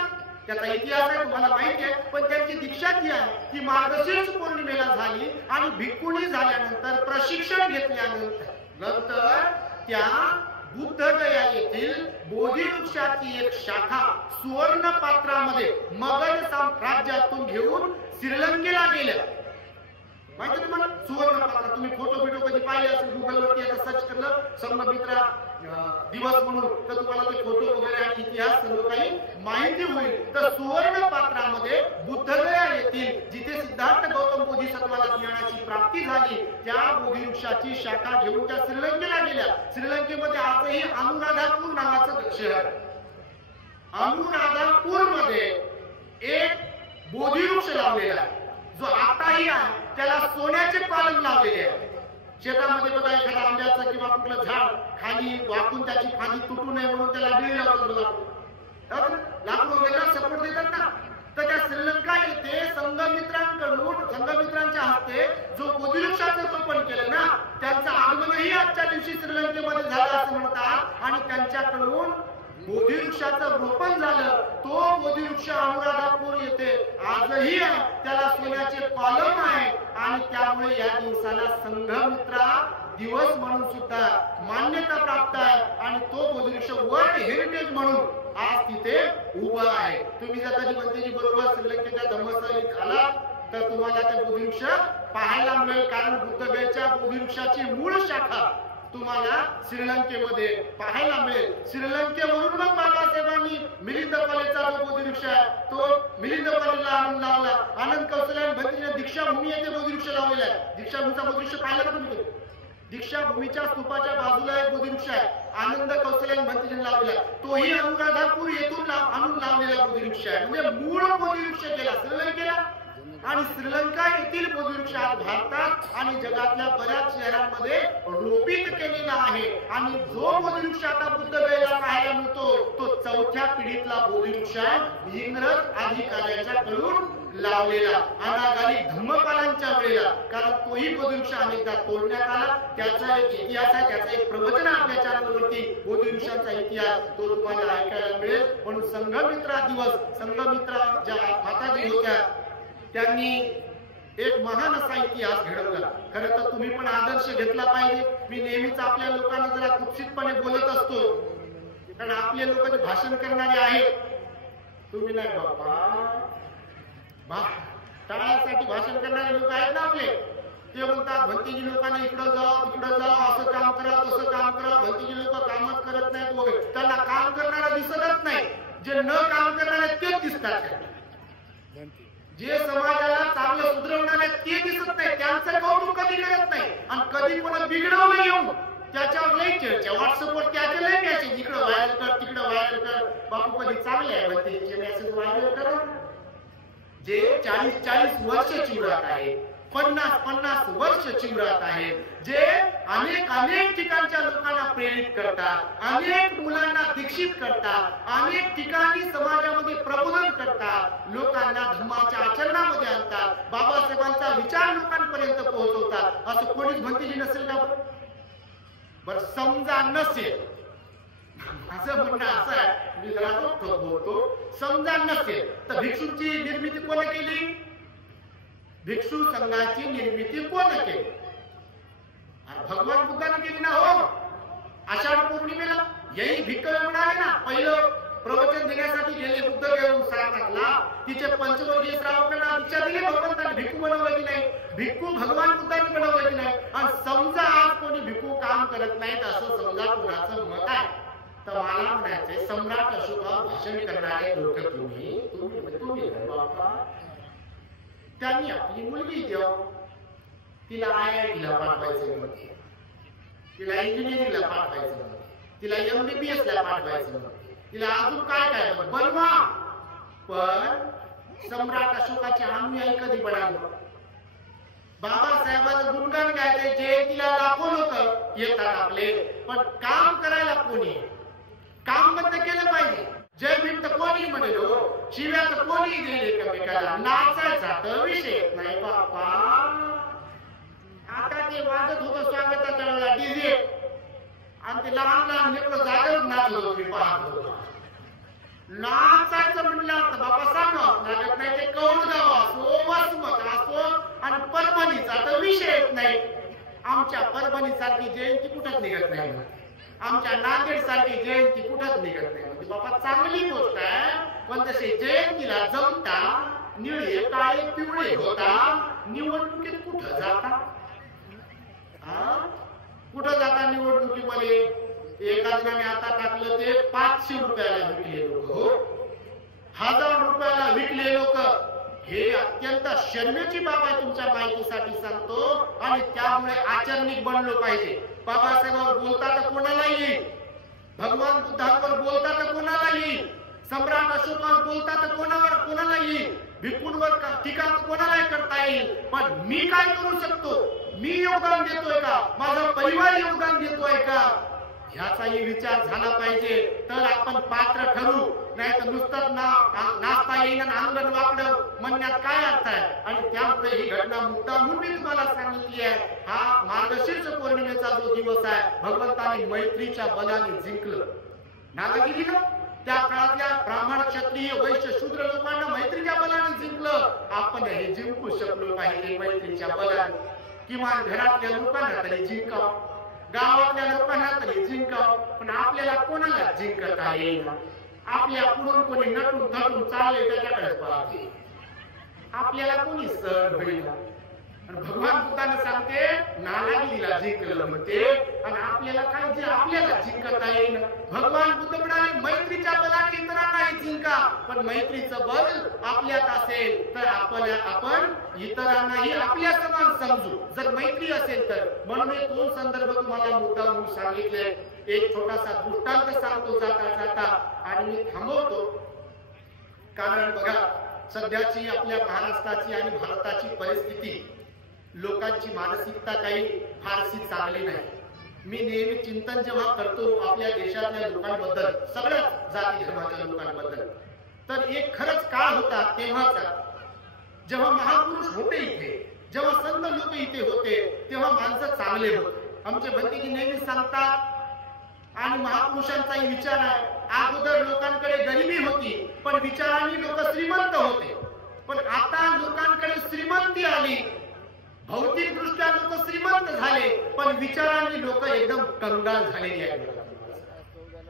त्याचा इतिहास आहे तुम्हाला माहिती आहे, पण त्यांची दीक्षा जी आहे ती मार्गशीर्ष पौर्णिमेला झाली आणि भिक्खुनी झाल्यानंतर प्रशिक्षण घेतल्यानंतर त्या बुद्धगया येथील बोधी वृक्षाची एक शाखा सुवर्ण पात्रामध्ये मगध साम्राज्यातून घेऊन श्रीलंकेला गेल्या. माहिती तुम्हाला? सुवर्ण पात्र. तुम्ही फोटो बिटो कधी पाहिले असेल गुगलवरती आता सर्च केलं संघमित्रा दिवस म्हणून, तर तुम्हाला ते फोटो वगैरे आणि इतिहास सर्व काही माहिती होईल. तर सुवर्ण पात्रामध्ये बुद्धगया येथील जिथे सिद्धार्थ गौतम बोधिसत्वाला ज्ञानाची प्राप्ती झाली त्या बोधी वृक्षाची शाखा घेऊन त्या श्रीलंकेला गेल्या. श्रीलंकेमध्ये आजही अनुराधापूर नावाचं शहर. अनुराधापूर मध्ये एक बोधी वृक्ष लावलेला आहे जो आताही आहे. त्याला सोन्याचे पालन लावलेले आहे. शेतामध्ये बघा एखादा आंब्याचं किंवा कुठलं झाड खाली वाकून त्याची फांदी तुटू नये म्हणून त्याला बिळ लावतात. लाकूड वगैरे सपोर्ट देतात ना. तर त्या श्रीलंका येथे संघमित्रांच्या हस्ते जो बोधिवृक्षाचं रोपण केलं ना त्यांचं आगमनही आजच्या दिवशी श्रीलंकेमध्ये झालं असं म्हणतात. आणि त्यांच्याकडून बोधिवृक्षाचं रोपण झालं. तो बोधिवृक्ष अनुराधापूर येथे आजही आहे. त्याला सोन्याचे कॉलम आहे आणि त्यामुळे या दिवसाला संघमित्रा दिवस म्हणून सुद्धा मान्यता प्राप्त आहे. आणि तो बोधिवृक्ष वर्ल्ड हेरिटेज म्हणून आज तिथे उभा आहे. तुम्ही जर कधी भंतेजी बरोबर श्रीलंकेच्या धर्मस्थळी आलात तर तुम्हाला ते बोधिवृक्ष पाहायला मिळेल. कारण बुद्धगयेच्या बोधिवृक्षाची मूळ शाखा तुम्हाला श्रीलंकेमध्ये पाहायला मिळेल. श्रीलंकेवरून मग बाबासाहेबांनी मिलिंद कॉलेजचा जो बोधिवृक्ष आहे तो मिलिंद कॉलेजला आणून लावला. आनंद कौशल्य भंतेजीने दीक्षाभूमी येथे बोधिवृक्ष लावलेला आहे. दीक्षाभूमीचा बोधिवृक्ष पाहिला का तुम्ही? दीक्षाभूमीच्या स्तूपाच्या बाजूला एक बोधिवृक्ष आहे. आनंद कौशल्य भंतेजीने लावलेला. तोही अनुराधापूर येथून आणून लावलेला बोधिवृक्ष आहे. म्हणजे मूळ बोधिवृक्ष गेला श्रीलंकेला आणि श्रीलंका येथील बोधिवृक्ष आज भारतात आणि जगातल्या बऱ्याच शहरांमध्ये रोपित केलेला आहे. आणि जो बोधिवृक्ष आता बुद्धगयेला पाहायला मिळतो तो चौथ्या पिढीतला बोधिवृक्ष आहे. इंग्रज अधिकाऱ्याच्याकडून लावलेला अनागारी धम्मपालांच्या वेळेला. कारण तोही बोधिवृक्ष अनेकदा तोडण्यात आला. त्याचा एक इतिहास आहे, त्याचा एक प्रवचन आपल्या चॅनलवरती बोधिवृक्षाचा इतिहास तो तुम्हाला ऐकायला मिळेल. म्हणून संघमित्रा दिवस, संघमित्रा ज्या माताजी होत्या त्यांनी एक महान असा इतिहास घडवला. खरं तर तुम्ही पण आदर्श घेतला पाहिजे. मी नेहमीच आपल्या लोकांना जरा कुत्सितपणे बोलत असतो कारण आपले लोक जे भाषण करणारे आहेत तुम्ही नाही बाबा टाळ्यासाठी भाषण करणारे लोक आहेत ना आपले. ते म्हणतात भंतेजी लोकांना इकडं जाऊ तिकडं जाऊ, असं काम करा तसं काम करा. भंतेजी लोक कामच करत नाहीत वगैरे. त्यांना काम करणारा दिसतच नाही. जे न काम करणारे तेच दिसतात. जे समाजाला चांगलं सुधरवणारे ते दिसत नाही. त्यांचं कौतुक कधी करत नाही. आणि कधी कोणा बिघडवलं येऊन त्याच्यावर लई चर्चा. व्हॉट्सअपवर त्याचे लई मेसेज इकडं व्हायरल कर तिकडं व्हायरल कर. बापू कधी चांगले आहे भंतेजीचे मेसेज व्हायरल करा. जे 40-40 वर्ष चिवरात आहे, 50-50 वर्ष चिवरात आहे, जे अनेक ठिकाणच्या लोकांना प्रेरित करतात, अनेक मुलांना दीक्षित करतात, अनेक ठिकाणी समाजामध्ये प्रबोधन करतात, लोकांना धर्माच्या आचरणामध्ये आणतात, बाबासाहेबांचा विचार लोकांपर्यंत पोहोचवतात. असं कोणीच भंतेजी नसेल का? बर समजा नसेल असं म्हणणं असं आहे. मी जरा बोलतो समजा नसेल तर भिक्षूंची निर्मिती कोण केली? भिक्षू संघाची निर्मिती कोण केली? भगवान बुद्धाने केली ना. हो आषाढ पौर्णिमेला यही भिक्ख म्हणाले ना. पहिलं प्रवचन देण्यासाठी गेले बुद्ध घेऊन सारनाथला. तिचे पंचवर्गीय श्रावकांना दीक्षा दिली. भगवंताने भिक्खू बनवलं की नाही? भिक्खू भगवान बुद्धाने बनवलं की नाही? आणि समजा आज कोणी भिक्खू काम करत नाहीत असं समजा कोणाचं मत आहे तर मला म्हणायचंय सम्राट अशोकावर भाषण करणारे लोक तुम्ही त्यांनी आपली मुलगी द्यावं. तिला IIT-ला पाठवायचं, तिला इंजिनिअरिंगला पाठवायचं, तिला MBBS ला पाठवायचं, तिला अजून काय बनवा. पण सम्राट अशोकाचे अनुयायी कधी बनावं? बाबासाहेबांचं गुणगान गायचे जयंतीला लाखो लोक येतात आपले. पण काम करायला कोणी? काम बंद केलं पाहिजे. जय भीम तर कोणी म्हणेल, शिव्या तर कोणी देईल एकमेकाला. नाचायचा तर विषय नाही बापा. आणि ते लहान लहान लेकरं जागेवर नाचत होते, मी पाहत होतो. नाचायचं म्हणल्यावर बाबा सांगा नाटक नाही ते कौलगाव असो वसमत असो आणि परभणीचा तर विषयच नाही. आमच्या परभणी सारखी जयंती कुठंच निघत नाही, आमच्या नांदेड सारखी जयंती कुठंच निघत नाही. म्हणजे बाबा चांगली गोष्ट आहे, पण तसे जयंतीला जमता निळे काळे पिवळे होता निवडणुकीत कुठं जाता? कुठं जाता निवडणुकीमध्ये? एका जणाने आता टाकलं ते 500 रुपयाला विकले लोक, 1000 रुपयाला विकले लोक. हे अत्यंत शर्मेची बाब आहे, तुमच्या माहितीसाठी सांगतो. आणि त्यामुळे आचरणिक बनलो पाहिजे. बाबासाहेबांवर बोलता तर कोणाला येईल, भगवान बुद्धांवर बोलता तर कोणाला येईल, सम्राट अशोकांवर बोलता तर कोणाला येईल, भिक्खूंवर टीका कोणाला करता येईल. पण मी काय करू शकतो? मी योगदान देतोय का? माझा परिवार योगदान देतोय का? ह्याचाही विचार झाला पाहिजे. तर आपण पात्र ठरू. नाही तर नुसतंच नाचता येईल आणि अंगण वाकडं म्हणण्यात काय अर्थ आहे? आणि त्यामुळे ही घटना मुद्दामून मी तुम्हाला सांगितली आहे. हा मार्गशीर्ष पौर्णिमेचा जो दिवस आहे, भगवंताने मैत्रीच्या बलाने जिंकलं. नागागिरी ना त्या काळातल्या ब्राह्मण क्षत्रिय वैश्य शूद्र लोकांना मैत्रीच्या बलाने जिंकलं. आपण हे जिंकू शकलो पाहिजे मैत्रीच्या बलाने. किमान घरातल्या लोकांना तरी जिंकावं, गावातल्या लोकांना तरी जिंकावं. पण आपल्याला कोणाला जिंकता येईल? आपल्या पुढून कोणी नटून थटून चालले त्याच्याकडे पाहते, आपल्याला कोणी सर होईल. भगवान बुद्धाने सांगते नागागिरीला जिंकलं म्हणते, आणि आपल्याला काय जे आपल्याला जिंकता येईल. भगवान बुद्ध म्हणाले मैत्रीच्या बलाने इतरांनाही जिंका. पण मैत्रीचं बल आपल्यात असेल तर आपण इतरांनाही आपल्या समान समजू, जर मैत्री असेल तर. म्हणून हे 2 संदर्भ तुम्हाला मुद्दा म्हणून सांगितले. एक छोटासा दृष्टांत सांगतो जाता जाता आणि मी थांबवतो. कारण बघा सध्याची आपल्या महाराष्ट्राची आणि भारताची परिस्थिती, लोकांची मानसिकता काही फारशी चांगली नाही. मी नेहमी चिंतन जेव्हा करतो आपल्या देशातल्या लोकांबद्दल, सगळ्या जाती धर्माच्या लोकांबद्दल, तर एक खरंच काळ होता तेव्हाचा, जेव्हा महापुरुष होते इथे, जेव्हा संत लोक इथे होते, तेव्हा माणसं चांगले होते. आमचे भंतेजी नेहमी सांगतात आणि महापुरुषांचाही विचार आहे. अगोदर लोकांकडे गरिबी होती पण विचारांनी लोक श्रीमंत होते. पण आता लोकांकडे श्रीमंती आली, भौतिक दृष्ट्या लोक श्रीमंत झाले, पण विचारांनी लोक एकदम कंगाल झालेली आहेत.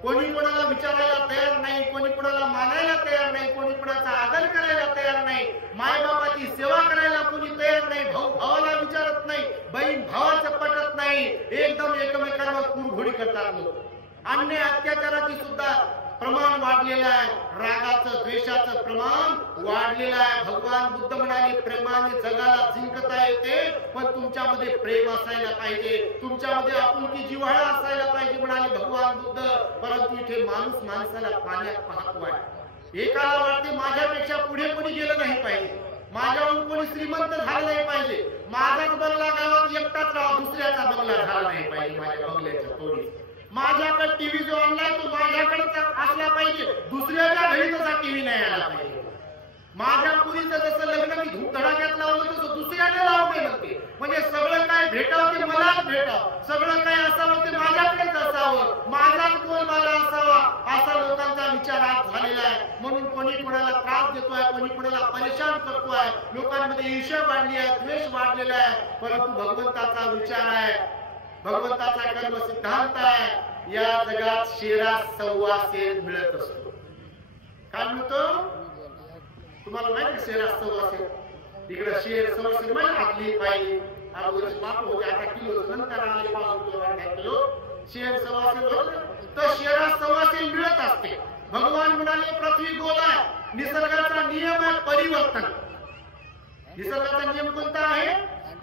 कोणी कोणाला विचारायला तयार नाही, कोणी कोणाला मानायला तयार नाही, कोणी कोणाचा आदर करायला तयार नाही, मायबापाची सेवा करायला कोणी तयार नाही, भाऊ भावाला विचारत नाही, बहीण भावाचं पटत नाही, एकदम एकमेकांवर कुरघोडी करतात लोक. अन्य अत्याचाराची सुद्धा प्रमाण वाढलेलं आहे, रागाचं द्वेषाचं प्रमाण वाढलेलं आहे. भगवान बुद्ध म्हणाले प्रेमाने जगाला जिंकता येते, पण तुमच्यामध्ये प्रेम असायला पाहिजे, तुमच्यामध्ये आपुलकी जिव्हाळा असायला पाहिजे म्हणाले भगवान बुद्ध. परंतु इथे माणूस माणसाला पाण्यात पाहतो आहे. एकाला वाटते माझ्यापेक्षा पुढे कोणी गेलं नाही पाहिजे, माझ्याहून कोणी श्रीमंत झालं नाही पाहिजे, माझाच बंगला गावात एकटाच राहा, दुसऱ्याचा बंगला झाला नाही पाहिजे माझ्या बंगल्याच्या तोडी, माझ्याकडे टीव्ही जो आणलाय तो माझ्याकडे असला पाहिजे, दुसऱ्याच्या घरी तसा टीव्ही नाही आला पाहिजे. माझ्या मुलीचं जसं लग्न मी धूमधडाक्यात लावलं तसं दुसऱ्याने लावू नये. म्हणजे सगळं काय भेटावं ते मलाच भेटावं, सगळं काय असावं ते माझ्याकडेच असावं, माझाच कोण मला असावा, असा लोकांचा विचार आज झालेला आहे. म्हणून कोणी कोणाला त्रास देतोय, कोणी कोणाला परेशान करतोय, लोकांमध्ये ईर्ष्या वाढली आहे, द्वेष वाढलेला आहे. परंतु भगवंताचा विचार आहे, भगवंताचा कर्म सिद्धांत आहे. या जगात शेरा सव्वा शेर मिळत असतो. काय मिळतो तुम्हाला माहिती? शेरा सव्वा शेर. इकडे शेर सव्वा शेर म्हणजे आपली पाहिजे अगोदर माप होते, आता किलो नंतर आले 5 किलो शेर सव्वा शेर, तर शेरा सव्वा शेर मिळत असते. भगवान म्हणाले पृथ्वी गोल आहे, निसर्गाचा नियम आहे परिवर्तन. निसर्गाचा नियम कोणता आहे?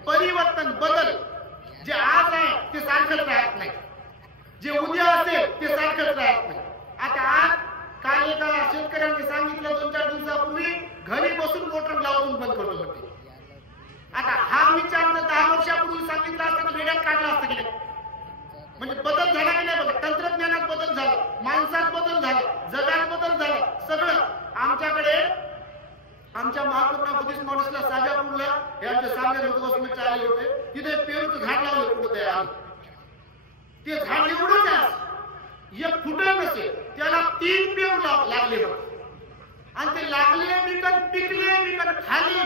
परिवर्तन, बदल. जे आज आहे ते सारखंच राहत नाही, जे उद्या असेल ते सारखंच राहत नाही. आता आज काल एका शेतकऱ्यांनी सांगितलं 2-4 दिवसापूर्वी घरी बसून मोटर लावून बंद करतो म्हणते. आता हा विचार 10 वर्षापूर्वी सांगितला असता तर वेड्यात काढला असतं की नाही? म्हणजे बदल झाला की नाही? बदल तंत्रज्ञानात बदल झाला, माणसात बदल झाला, जगात बदल झाला, सगळं. आमच्याकडे आमच्या महात्मा बुद्धिस्ट माणूसला साजापूरला हे आमच्या सामने होते, बसून आले होते, तिथे पेरूचं झाड लावलं कुठे तयार. ते झाड एवढंच आहे, एक फुट नसेल, त्याला 3 पेव लागले आणि ते लागले बिकट, पिकले बिकट, खाले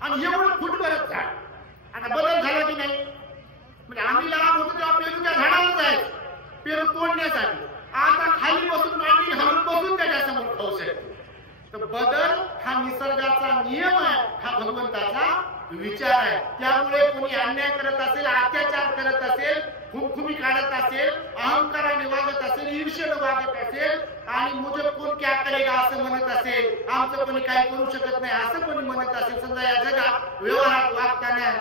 आणि एवढं फुटभरच झाड. आता बदल झाला की नाही? म्हणजे आम्ही लहान होतो तेव्हा पेरूच्या झाडावर जायचं पेरू तोडण्यासाठी, आता खाली बसून मांडी घालून बसून त्याच्यासमोर खाऊ शकतो. तर बदल हा निसर्गाचा नियम आहे, हा भगवंताचा विचार आहे. त्यामुळे कोणी अन्याय करत असेल, अत्याचार करत असेल, खुमखुमी काढत असेल, अहंकाराने वागत असेल, ईर्ष्येने वागत असेल आणि मुझे कोण क्या करेगा असं म्हणत असेल, आमचं कोणी काय करू शकत नाही असं कोणी म्हणत असेल, समजा या जगात व्यवहारात वागताना,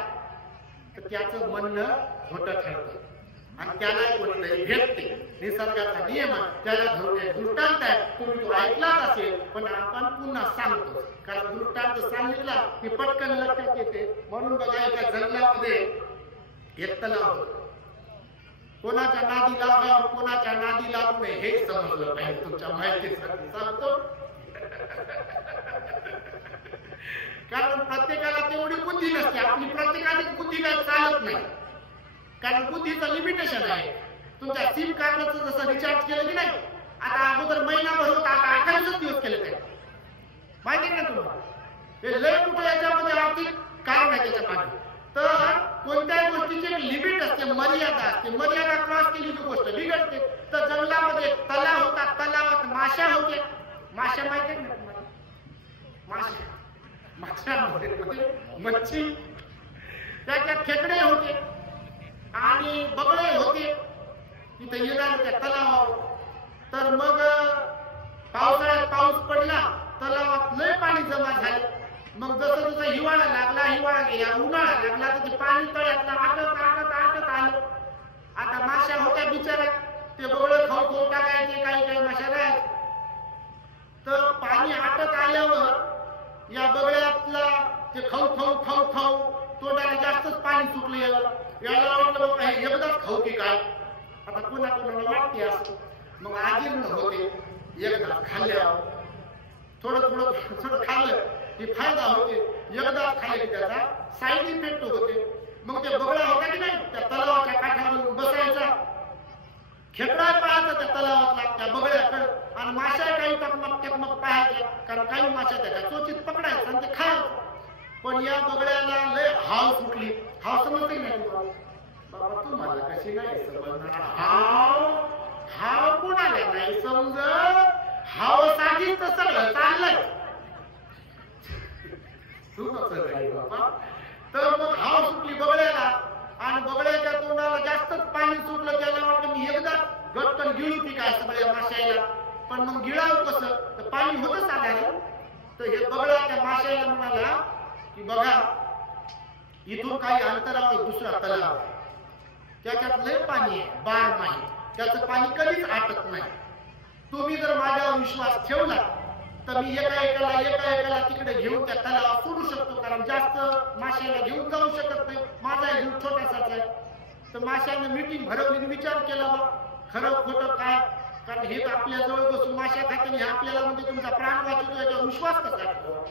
तर त्याचं म्हणणं खोटं ठरतं आणि त्याला कोणीतरी भेटते. निसर्गाचा नियम त्याला धरून दृष्टांत आहे, तुम्ही तो ऐकलाच असेल पण आपण पुन्हा सांगतो, कारण दृष्टांत सांगितला की पटकन लक्षात येते. म्हणून बघा, एका जंगलामध्ये एक तलाव, कोणाच्या नादी लागावं कोणाच्या नादी लागू नये हे समजलं पाहिजे. तुमच्या माहितीसाठी सांगतो, कारण प्रत्येकाला तेवढी बुद्धी नसते. आपली प्रत्येकाची बुद्धी काय चालत नाही, कारण बुद्धीचं लिमिटेशन आहे. तुमच्या सिम कार्डचं जसं रिचार्ज केलं की नाही, आता अगोदर महिनाभर होता, आता 28 दिवस केले ते, माहिती ना तुम्हाला. हे लय कुठं याच्यामध्ये आर्थिक कारण आहे त्याच्या मागे. तर कोणत्याही गोष्टीची एक लिमिट असते, मर्यादा असते. मर्यादा क्रॉस केली की गोष्ट बिघडते. तर जंगलामध्ये तलाव होता, तलावात माशा होते. माशा माहिती ना तुम्हाला? माशा, माशामध्ये मच्छी, त्याच्यात खेकडे होते आणि बगळे होते. तिथे येणार त्या तलावावर. तर मग पावसाळ्यात पाऊस पडला, तलावात लय पाणी जमा झालं. मग जसं जसं हिवाळा लागला, हिवाळा गेला, उन्हाळा लागला, तर ते पाणी तळ्यातलं आटत आटत आटत आलं. आता माशा होत्या बिचाऱ्या, ते बगळे खाऊ खाऊ टाकायचे, काही काही माशा राहायच्या. तर पाणी आटत आल्यावर या बगळ्यातला ते खाऊ खाऊ खाऊ खाऊ तोंडाला जास्तच पाणी सुटलं. याला वाटलं हे एकदाच खाऊ की काय, आता पुन्हा कोणाला वाटते असं. मग आजीर्ण होते. एकदा खाल्ल्यावर थोडं थोडं थोडं खाल्लं की फायदा होते, एकदा खाल्ले की त्याचा साईड इफेक्ट होते. मग ते बगळा होता की नाही, त्या तलावाच्या काठावर बसायचा, खेकडा पाहायचा त्या तलावातला त्या बगळ्याकडे, आणि माशा काही टकमक टकमक पाहायच्या, कारण काही माशा त्याच्या चोचीत पकडायचं आणि ते खायचं. पण या बगळ्याला लय हाव सुटली. हाव समजते नाही तुम्हाला? बाबा तुम्हाला कशी नाही समजणार हाव? हाव कोणाला नाही समजत? हाव साठी तर सगळं चाललंय. तर मग हाव सुटली बगळ्याला आणि बगळ्याच्या तोंडाला जास्तच पाणी सुटलं. त्याला वाटलं मी एकदा गटकन गिळू की काय सगळ्या माशाला, पण मग गिळावं कसं, तर पाणी होतच आलं. तर हे बगळा त्या माशाला म्हणाला की बघा, इथून काही अंतरावर दुसरा तलाव, त्याच्यात लय पाणी आहे, बार नाही, त्याचं पाणी कधीच आटत नाही. तुम्ही जर माझ्यावर विश्वास ठेवला तर मी एका एकाला तिकडे घेऊन त्या तलावात सोडू शकतो, कारण जास्त माशाला घेऊन जाऊ शकत नाही, माझा जीव छोटासाच आहे. तर माशाने मीटिंग भरवली, विचार केला बा खरं खोटं काय, कारण हे आपल्या जवळ बसून माशा खाते, हे आपल्याला म्हणजे तुमचा प्राण वाचतो, याच्यावर विश्वास कसा ठेवा.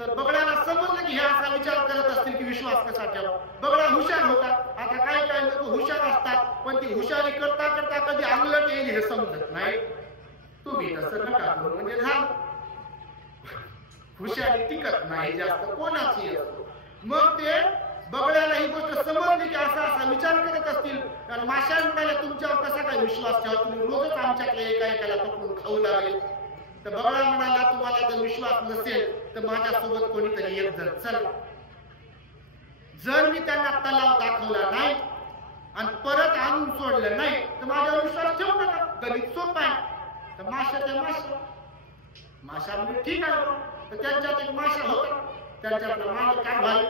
तर बगड्याला समजलं की हे असा विचार करत असतील की विश्वास कसा ठेवा. बगडा हुशार होता. आता काय काय लोक हुशार असतात, पण ती हुशारी करता करता कधी अंगलट येईल हे समजत नाही. तुम्ही तसं नका करू, म्हणजे झालं. हुशारी टिकत नाही जास्त कोणाची असतो. मग ते बगड्याला ही गोष्ट समजली की असा असा विचार करत असतील, कारण माशा म्हणाल्या तुमच्यावर कसा काय विश्वास ठेवा, तुम्ही रोजच आमच्याकडे एका पकडून खाऊ लागेल. तर बगळा म्हणाला तुम्हाला जर विश्वास नसेल तर माझ्यासोबत कोणीतरी एक जण चल. जर मी त्यांना तलाव दाखवला नाही आणि परत आणून सोडलं नाही तर माझ्यावर विश्वास ठेवू नका. गणित सोपं आहे. तर माशाच्या माशा म्हणजे ठीक आहे. तर त्यांच्यात एक माशा होता, त्यांच्यातला मालक काय भाई,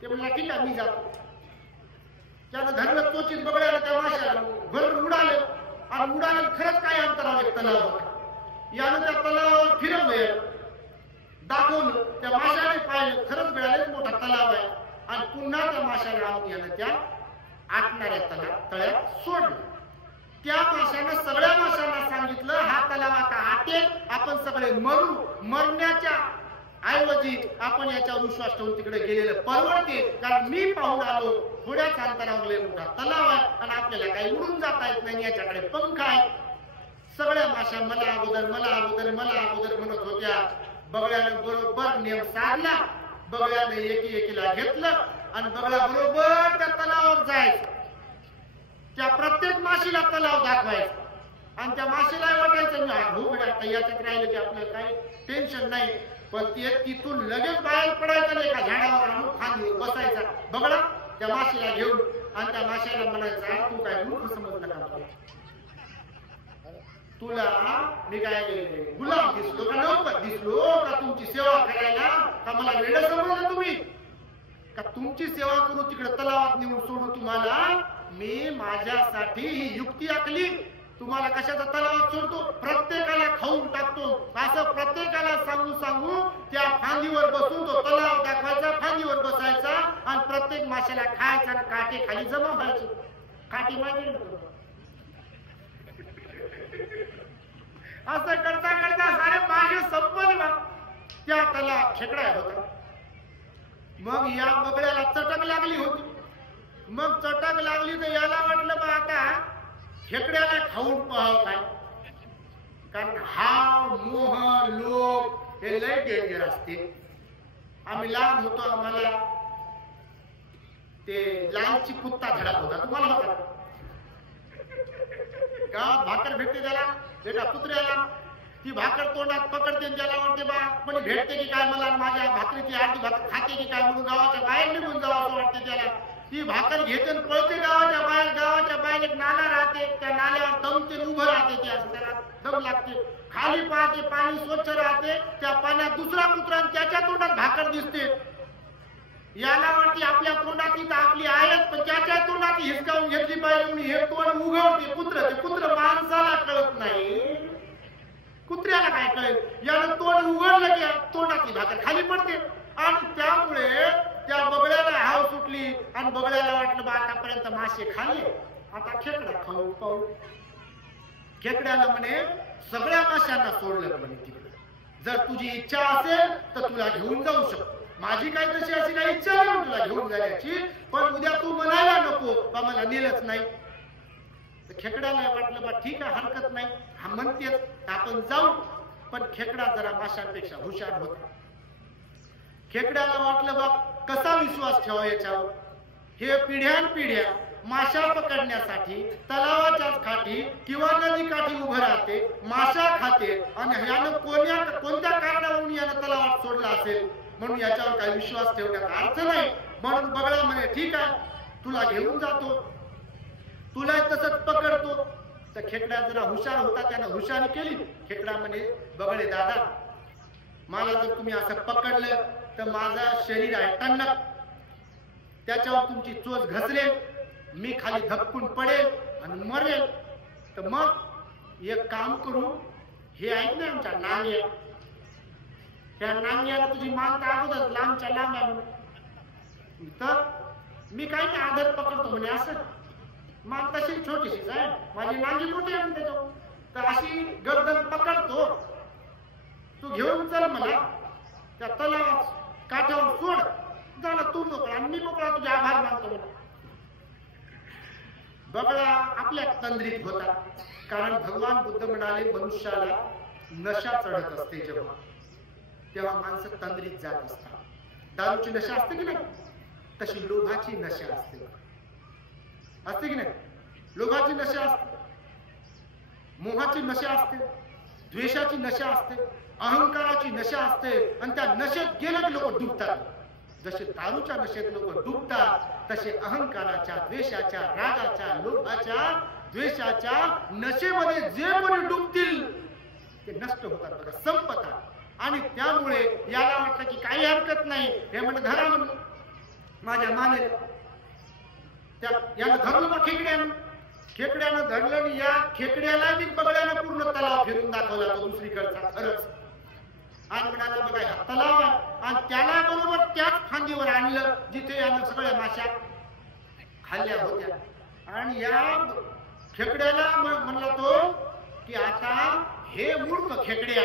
ते म्हणला ठीक आहे मी जातो. त्यानं धरलं चोचीत बगळ्याला त्या माशाला, भरून उडाले आणि उडाले खरंच काय अंतरावर एक तलाव होता. यानं त्या तलावावर फिरवलं, दाखवलं, त्या माशाने पाहिलं खरंच मिळाले मोठा तलाव आहे. आणि पुन्हा त्या माशाला आणून यानं त्या आटणाऱ्या तळ्यात सोडलं. त्या माशानं सगळ्या माशांना सांगितलं हा तलाव आता आटेल, आपण सगळे मरू, मरण्याच्या ऐवजी आपण याच्यावर विश्वास ठेवून तिकडे गेलेलं परवडते. कारण मी पाहून आलो थोड्याच अंतरावर लय मोठा तलाव आहे आणि आपल्याला काही उडून जाता येत नाही, याच्याकडे पंख आहे. सगळ्या माश्या मला अगोदर मला अगोदर मला अगोदर म्हणत होत्या. बगळ्यानं बरोबर नियम साधला. बगळ्याने एकीला घेतलं आणि बगळ्या बरोबर त्या तलावावर जायचं. त्या प्रत्येक माशीला तलाव दाखवायचा आणि त्या माशीला वाटायचं याच्यात राहिलं की आपल्याला काही टेन्शन नाही. पण ते तिथून लगेच बाहेर पडायचं नाही का झाडावर आणून खांदीवर बसायचा बगळा त्या माशीला घेऊन आणि त्या माशाला म्हणायचा तू काय मूर्ख समजला का तुला मी काय गुलाम दिसलो का नव्हतं दिसलो का तुमची सेवा करायला का मला वेळ समजलं तुम्ही का तुमची सेवा करू तिकडे तलावात नेऊन सोडू तुम्हाला मी माझ्यासाठी ही युक्ती आखली. तुम्हाला कशाचा तलावात सोडतो प्रत्येकाला खाऊन टाकतो असं प्रत्येकाला सांगू त्या फांदीवर बसून तो तलाव दाखवायचा फांदीवर बसायचा आणि प्रत्येक माशाला खायचा आणि काटे खाली जमा व्हायचे. काटे मागे असं करता करता सारे मागे संपले. त्या तलाव खेकडा होता. मग या बगड्याला चटक लागली होती. मग चटक लागली तर याला वाटलं बा आता खेकड्याला खाऊन पाहावं काय. कारण हा मोह लोक हे लय डेंजर असते. आम्ही लहान होतो आम्हाला ते लालची कुत्ता धडक होता तुम्हाला होता गावात भाकर भेटते त्याला एका कुत्र्याला ती भाकर तोंडात पकडते ज्याला वाटते बा पण भेटते की काय मला माझ्या भाकरीची अर्धी भाकर खाते की काय म्हणून गावाच्या बाहेर निघून जावं असं वाटते त्याला. ती भाकर घेते पळते गावाच्या बाहेर एक नाला राहते त्या नाल्यावर दमते उभं राहते ते असं त्याला दम लागते. खाली पाहते पाणी स्वच्छ राहते त्या पाण्यात दुसरा कुत्रा त्याच्या तोंडात भाकर दिसते. याला वाटते आपल्या तोंडात तर आपली आहेत पण त्याच्या तोंडात हिसकावून घेतली पाहिजे म्हणून हे तोंड उघडते कुत्र. ते कुत्र माणसाला कळत नाही कुत्र्याला काय कळेल. याला तोंड उघडलं की तोंडातली भाकर खाली पडते आणि त्यामुळे त्या बगड्याला हाव सुटली आणि बगड्याला वाटलं बा आतापर्यंत मासे खाल्ले आता खेकडा खाऊ पाहू. खेकड्याला म्हणे सगळ्या माशांना सोडलं म्हणे तिकडे. जर तुझी इच्छा असेल तर तुला घेऊन जाऊ शकतो. माझी काही तशी अशी काही इच्छा नाही तुला घेऊन जाण्याची पण उद्या तू म्हणायला नको बा मला नेलंच नाही. खेकड्याला वाटलं बा ठीक आहे हरकत नाही हा म्हणतेच आपण जाऊ. पण खेकडा जरा माशांपेक्षा हुशार होता. खेकड्याला वाटलं बा कसा विश्वास ठेवा याच्यावर. हे पिढ्यानपिढ्या माशा पकडण्यासाठी तलावाच्याच काठी किंवा नदी काठी उभं राहते माशा खाते आणि यानं कोणत्या कारणावरून यानं तलावात सोडला असेल म्हणून याच्यावर काही विश्वास ठेवण्याचा अर्थ नाही. म्हणून बगळा म्हणे ठीक आहे तुला घेऊन जातो तुला तसंच पकडतो. तर खेकडा जरा हुशार होता त्यानं हुशारी केली. खेकडा म्हणे बगळे दादा मला जर तुम्ही असं पकडलं तर माझं शरीर आहे टणक त्याच्यावर तुमची चोच घसरेल मी खाली धपकून पडेल आणि मरेल. तर मग एक काम करू हे ऐक ना आमच्या नांग्या त्या नांग्याला तुझी मान तर अगोदर लांबच्या लांब आहे तर मी काही नाही आदर पकडतो म्हणे असं मान तशी छोटीशीच आहे माझी नांगी मोठी आहे त्याच्यावर तर अशी गर्दन पकडतो तू घेऊन चल मला त्या तलावात काठावर सोड झाला तू मोकळा आणि मी मोकळा तुझे आभार मानतो. बगळा आपल्या तंद्रीत होता कारण भगवान बुद्ध म्हणाले मनुष्याला नशा चढत असते जेव्हा तेव्हा माणसं तंद्रीत जात असतात. दारूची नशा असते की नाही तशी लोभाची नशा असते की नाही. लोभाची नशा असते मोहाची नशा असते द्वेषाची नशा असते अहंकाराची नशा असते आणि त्या नशेत गेले की लोक डुबतात. जसे दारूच्या नशेत लोक डुबतात तसे अहंकाराच्या द्वेषाच्या रागाच्या लोभाच्या द्वेषाच्या नशेमध्ये जे कोणी डुबतील ते नष्ट होतात संपतात. आणि त्यामुळे याला वाटतं की काही हरकत नाही हे म्हणजे धरा म्हणून माझ्या माने त्या याला धरलं मग खेकड्यानं धरलं आणि या खेकड्याला बी बगड्यानं पूर्ण तलाव फिरून दाखवला तो दुसरीकडचा खरंच. आणि म्हणाला बघा हा तलाव आणि त्याला बरोबर त्याच फांदीवर आणलं जिथे यानं सगळ्या माशा खाल्ल्या होत्या. आणि या खेकड्याला म्हणला तो की आता हे मूर्ख खेकड्या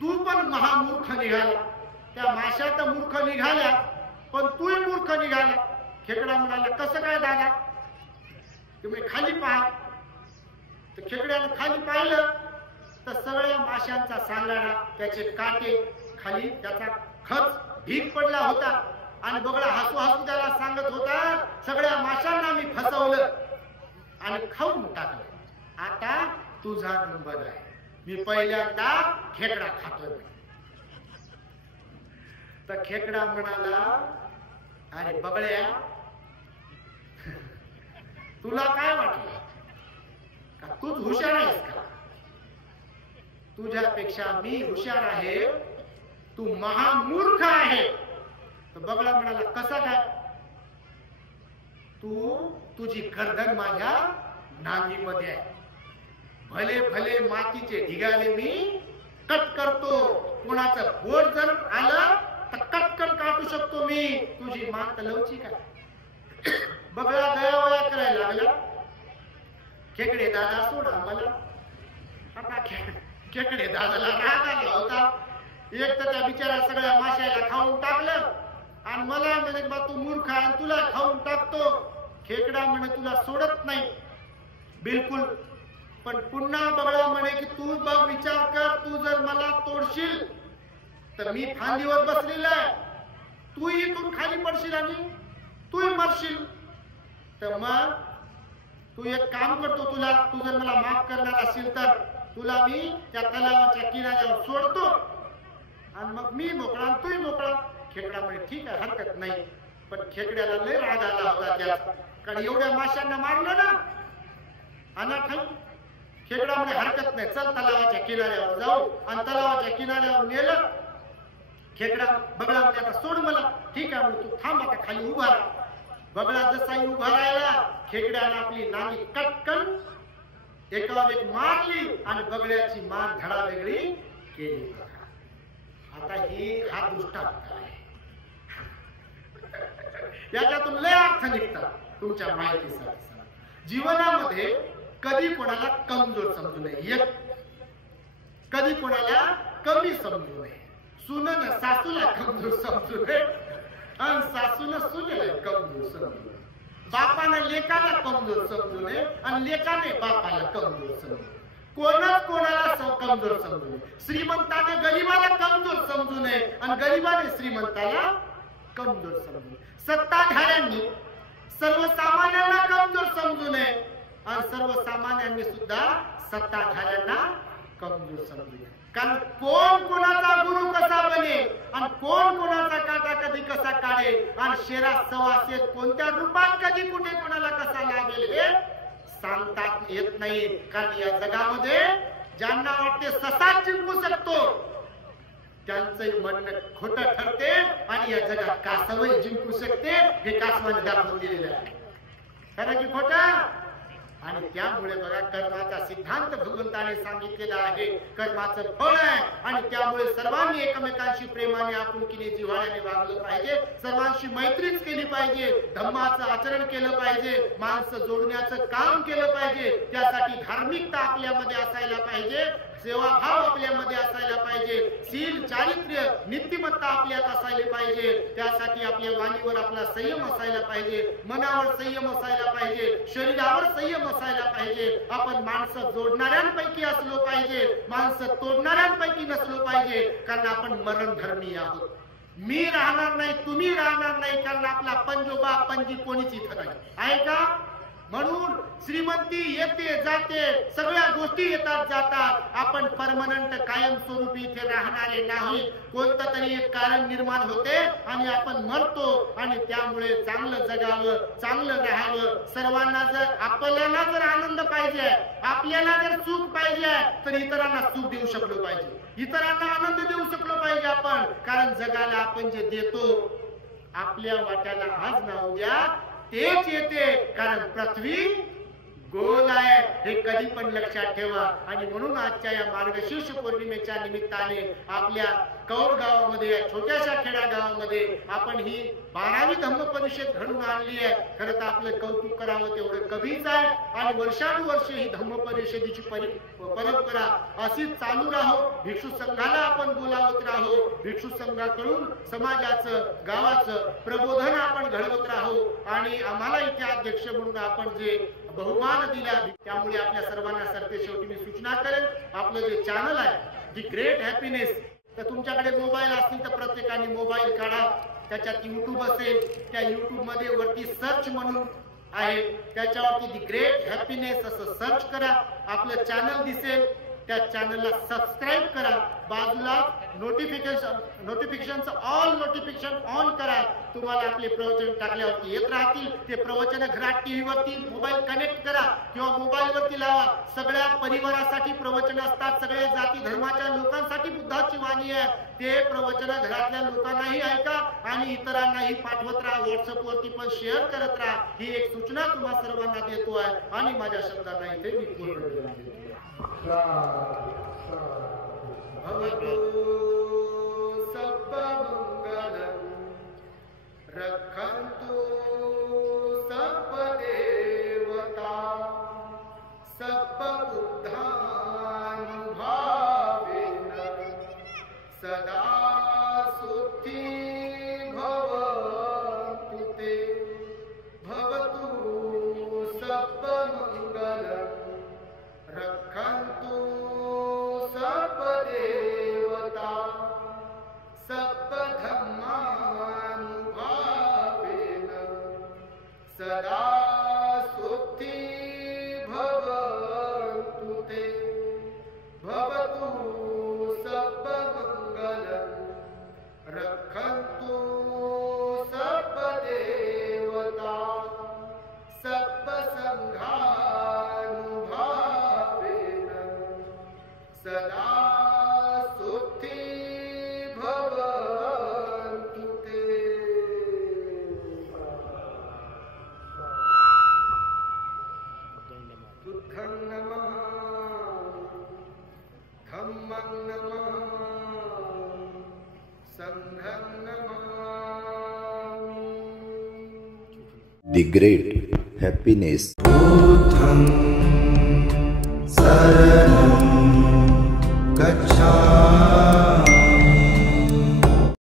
तू पण महामूर्ख निघाला. त्या माश्या तर मूर्ख निघाल्या, पण तूही मूर्ख निघाला. खेकडा म्हणाला, कसं काय दादा? तुम्ही खाली पहा. तर खेकड्यानं खाली पाहिलं तर सगळ्या माशांचा सांगाडा, त्याचे काटे खाली, त्याचा खच ढीक पडला होता. आणि बगळा हसू हसू त्याला सांगत होता, सगळ्या माशांना मी फसवलं आणि खाऊन टाकलं. आता तुझा नंबर आहे. मी पहिल्यांदा खेकडा खातोय. तर खेकडा म्हणाला, अरे बगळ्या, तुला काय वाटलं का तूच हुशार आहेस का? तुझ्यापेक्षा मी हुशार आहे, तू महामूर्ख आहे. तर बगळा म्हणाला, कसा काय? तुझी गर्दन माझ्या नांगीमध्ये आहे. भले भले मातीचे ढिगाले मी कट करतो. कोणाचं बोट जर आलं तर कटकन काटू शकतो मी. तुझी मान तर लवचिक आहे. बगळा गयावया करायला लागला. खेकडे दादा सोडा मला. आता खेकडे दादाला राग आला होता. एक तर त्या बिचारा सगळ्या माशाला खाऊन टाकलं आणि मला म्हणे, बा तू मूर्ख आहे, तुला खाऊन टाकतो. खेकडा म्हणे, तुला सोडत नाही बिलकुल. पण पुन्हा बगळा म्हणे की तू बघ, विचार कर, तू जर मला तोडशील तर मी फांदीवर बसलेला आहे. तू इथून खाली पडशील आणि तूही मरशील. तर मग तू एक काम करतो, तू जर मला माफ करणार असेल तर तुला मी त्या तलावाच्या किनाऱ्यावर सोडतो आणि मग मी मोकळा आणि तूही मोकळा. खेकडा म्हणे, ठीक आहे, हरकत नाही. पण खेकड्याला लय राग आला होता त्या, कारण एवढ्या माशांना मारलं ना अनाथ. खेकडा म्हणे, हरकत नाही, चल तलावाच्या किनाऱ्यावर जाऊ. आणि तलावाच्या किनाऱ्यावर नेलं. खेकडा बगळा म्हणे, आता सोड मला. ठीक आहे म्हणे, तू थांब, आता खाली उभा राहा. बगळा जसाही उभा राहिला, खेकड्यानं आपली नांगी कटकन एकावर एक मारली आणि बगळ्याची मान धडा वेगळी केली. आता हा दृष्टांत आहे. याच्यातून लय अर्थ निघतात तुमच्या माहितीसाठी. जीवनामध्ये कधी कोणाला कमजोर समजू नये, कधी कोणाला कमी समजू नये. सुनेनं सासूला कमजोर समजू नये आणि सासूनं सुनेला कमजोर समजू नये. बापानं लेकाला कमजोर समजू नये आणि लेकाने बापाला कमजोर समजू नये. कोणच कोणाला कमजोर समजू नये. श्रीमंताने गरीबाला कमजोर समजू नये आणि गरीबाने श्रीमंताला कमजोर समजू नये. सत्ताधाऱ्यांनी सर्वसामान्यांना कमजोर समजू नये आणि सर्वसामान्यांनी सुद्धा सत्ताधाऱ्यांना कमजोर समजू नये. कारण कोण कोणाचा गुरु कसा बने आणि कोण कोणाचा काटा कधी कसा काढे आणि शेरात सवासेत कोणत्या रूपात कधी कुठे कोणाला कसा लागेल हे सांगतात येत नाही. कारण या जगामध्ये ज्यांना वाटते ससाच जिंकू शकतो त्यांचंही म्हणणं खोटं ठरते आणि या जगात कासवही जिंकू शकते हे कासवाने दाखवून दिलेलं आहे. खरं की खोटं? आणि त्यामुळे बघा, कर्माचा सिद्धांत भगवंताने सांगितलेला आहे. कर्माचं फळ आहे आणि त्यामुळे सर्वांनी एकमेकांशी प्रेमाने आपुलकीने जिव्हाळ्याने वागलं पाहिजे. सर्वांशी मैत्रीच केली पाहिजे. धम्माचं आचरण केलं पाहिजे. माणसं जोडण्याचं काम केलं पाहिजे. त्यासाठी धार्मिकता आपल्यामध्ये असायला पाहिजे. सेवाभाव आपल्यामध्ये असायला पाहिजे. शील, चारित्र्य, नीतिमत्ता आपल्यात असायला पाहिजे. त्यासाठी आपल्या वाणीवर आपला संयम असायला पाहिजे. मनावर संयम असायला पाहिजे. शरीरावर संयम असायला पाहिजे. आपण माणसं जोडणाऱ्यांपैकी असलो पाहिजे. माणसं तोडणाऱ्यांपैकी नसलो पाहिजे. कारण आपण मरणधर्मी आहोत. मी राहणार नाही, तुम्ही राहणार नाही, कारण आपला पंजोबा पंजी कोणीच इथं नाही आहे का? म्हणून श्रीमंती येते जाते, सगळ्या गोष्टी येतात जातात. आपण परमनंट कायमस्वरूपी इथे राहणारे नाही. कोणतं तरी एक कारण निर्माण होते आणि आपण मरतो. आणि त्यामुळे चांगलं जगावं, चांगलं राहावं. सर्वांना जर आपल्याला जर आनंद पाहिजे, आपल्याला जर सुख पाहिजे, तर इतरांना सुख देऊ शकलो पाहिजे. इतरांना आनंद देऊ शकलो पाहिजे आपण. कारण जगाला आपण जे देतो आपल्या वाट्याला आज ना उद्या तेच येते. कारण पृथ्वी गोल आहे हे कधी पण लक्षात ठेवा. आणि म्हणून आजच्या या मार्गशीर्ष पौर्णिमेच्या निमित्ताने आपल्या कौर गावामध्ये, या छोट्याशा खेड्या गावामध्ये आपण ही 12वी धम्म परिषद घडून आणली आहे. खरं तर आपलं कौतुक करावं तेवढं कमीच आहे. आणि वर्षानुवर्ष ही धम्म परिषदेची परंपरा अशीच चालू राहो. भिक्षू संघाला आपण बोलावत राहो. भिक्षू संघाकडून समाजाचं, गावाचं प्रबोधन आपण घडवत राहो. आणि आम्हाला इथे अध्यक्ष म्हणून आपण जे बहुमान दिला, त्यामुळे आपल्या सर्वांना सरते शेवटी मी सूचना करेन, आपलं जे चॅनल आहे दी ग्रेट हॅपीनेस, तर तुमच्याकडे मोबाईल असतील तर प्रत्येकाने मोबाईल काढा. त्याच्यात युट्यूब असेल, त्या युट्यूब मध्ये वरती सर्च म्हणून आहे, त्याच्यावरती दी ग्रेट हॅपीनेस असं सर्च करा. आपलं चॅनल दिसेल, त्या चॅनलला सबस्क्राईब करा. बाजूला नोटिफिकेशन ऑल नोटिफिकेशन ऑन करा. तुम्हाला आपले प्रवचन टाकल्यावरती येत राहतील. ते प्रवचन घरात टीव्ही वरती मोबाईल कनेक्ट करा किंवा मोबाईल वरती लावा. सगळ्या परिवारासाठी प्रवचन असतात, सगळ्या जाती धर्माच्या लोकांसाठी बुद्धाची वाणी आहे. ते प्रवचन घरातल्या लोकांनाही ऐका आणि इतरांनाही पाठवत राहा. व्हॉट्सअप वरती पण शेअर करत राहा. ही एक सूचना तुम्हा सर्वांना देतो आहे आणि माझ्या शब्दांना इथे मी पूर्ण करतो. भवतु सर्वमङ्गलं रक्षन्तु सर्वदेवता सर्वबुद्धानुभावेन सदा सुखी भवतु ते. भवतु सर्वमङ्गलं रक्षन्तु सर्वदेवता सर्वधर्मानुभावेन सदा सुखी भवन्तु ते. भवतु सर्वमङ्गलं रक्षन्तु सर्वदेवता सर्वसङ्घानुभावेन सदा सुखी भवन्तु ते. बुद्धं नमः, धम्मं नमः, संघं नमामि. The great happiness. बुद्धं शरणं गच्छामि.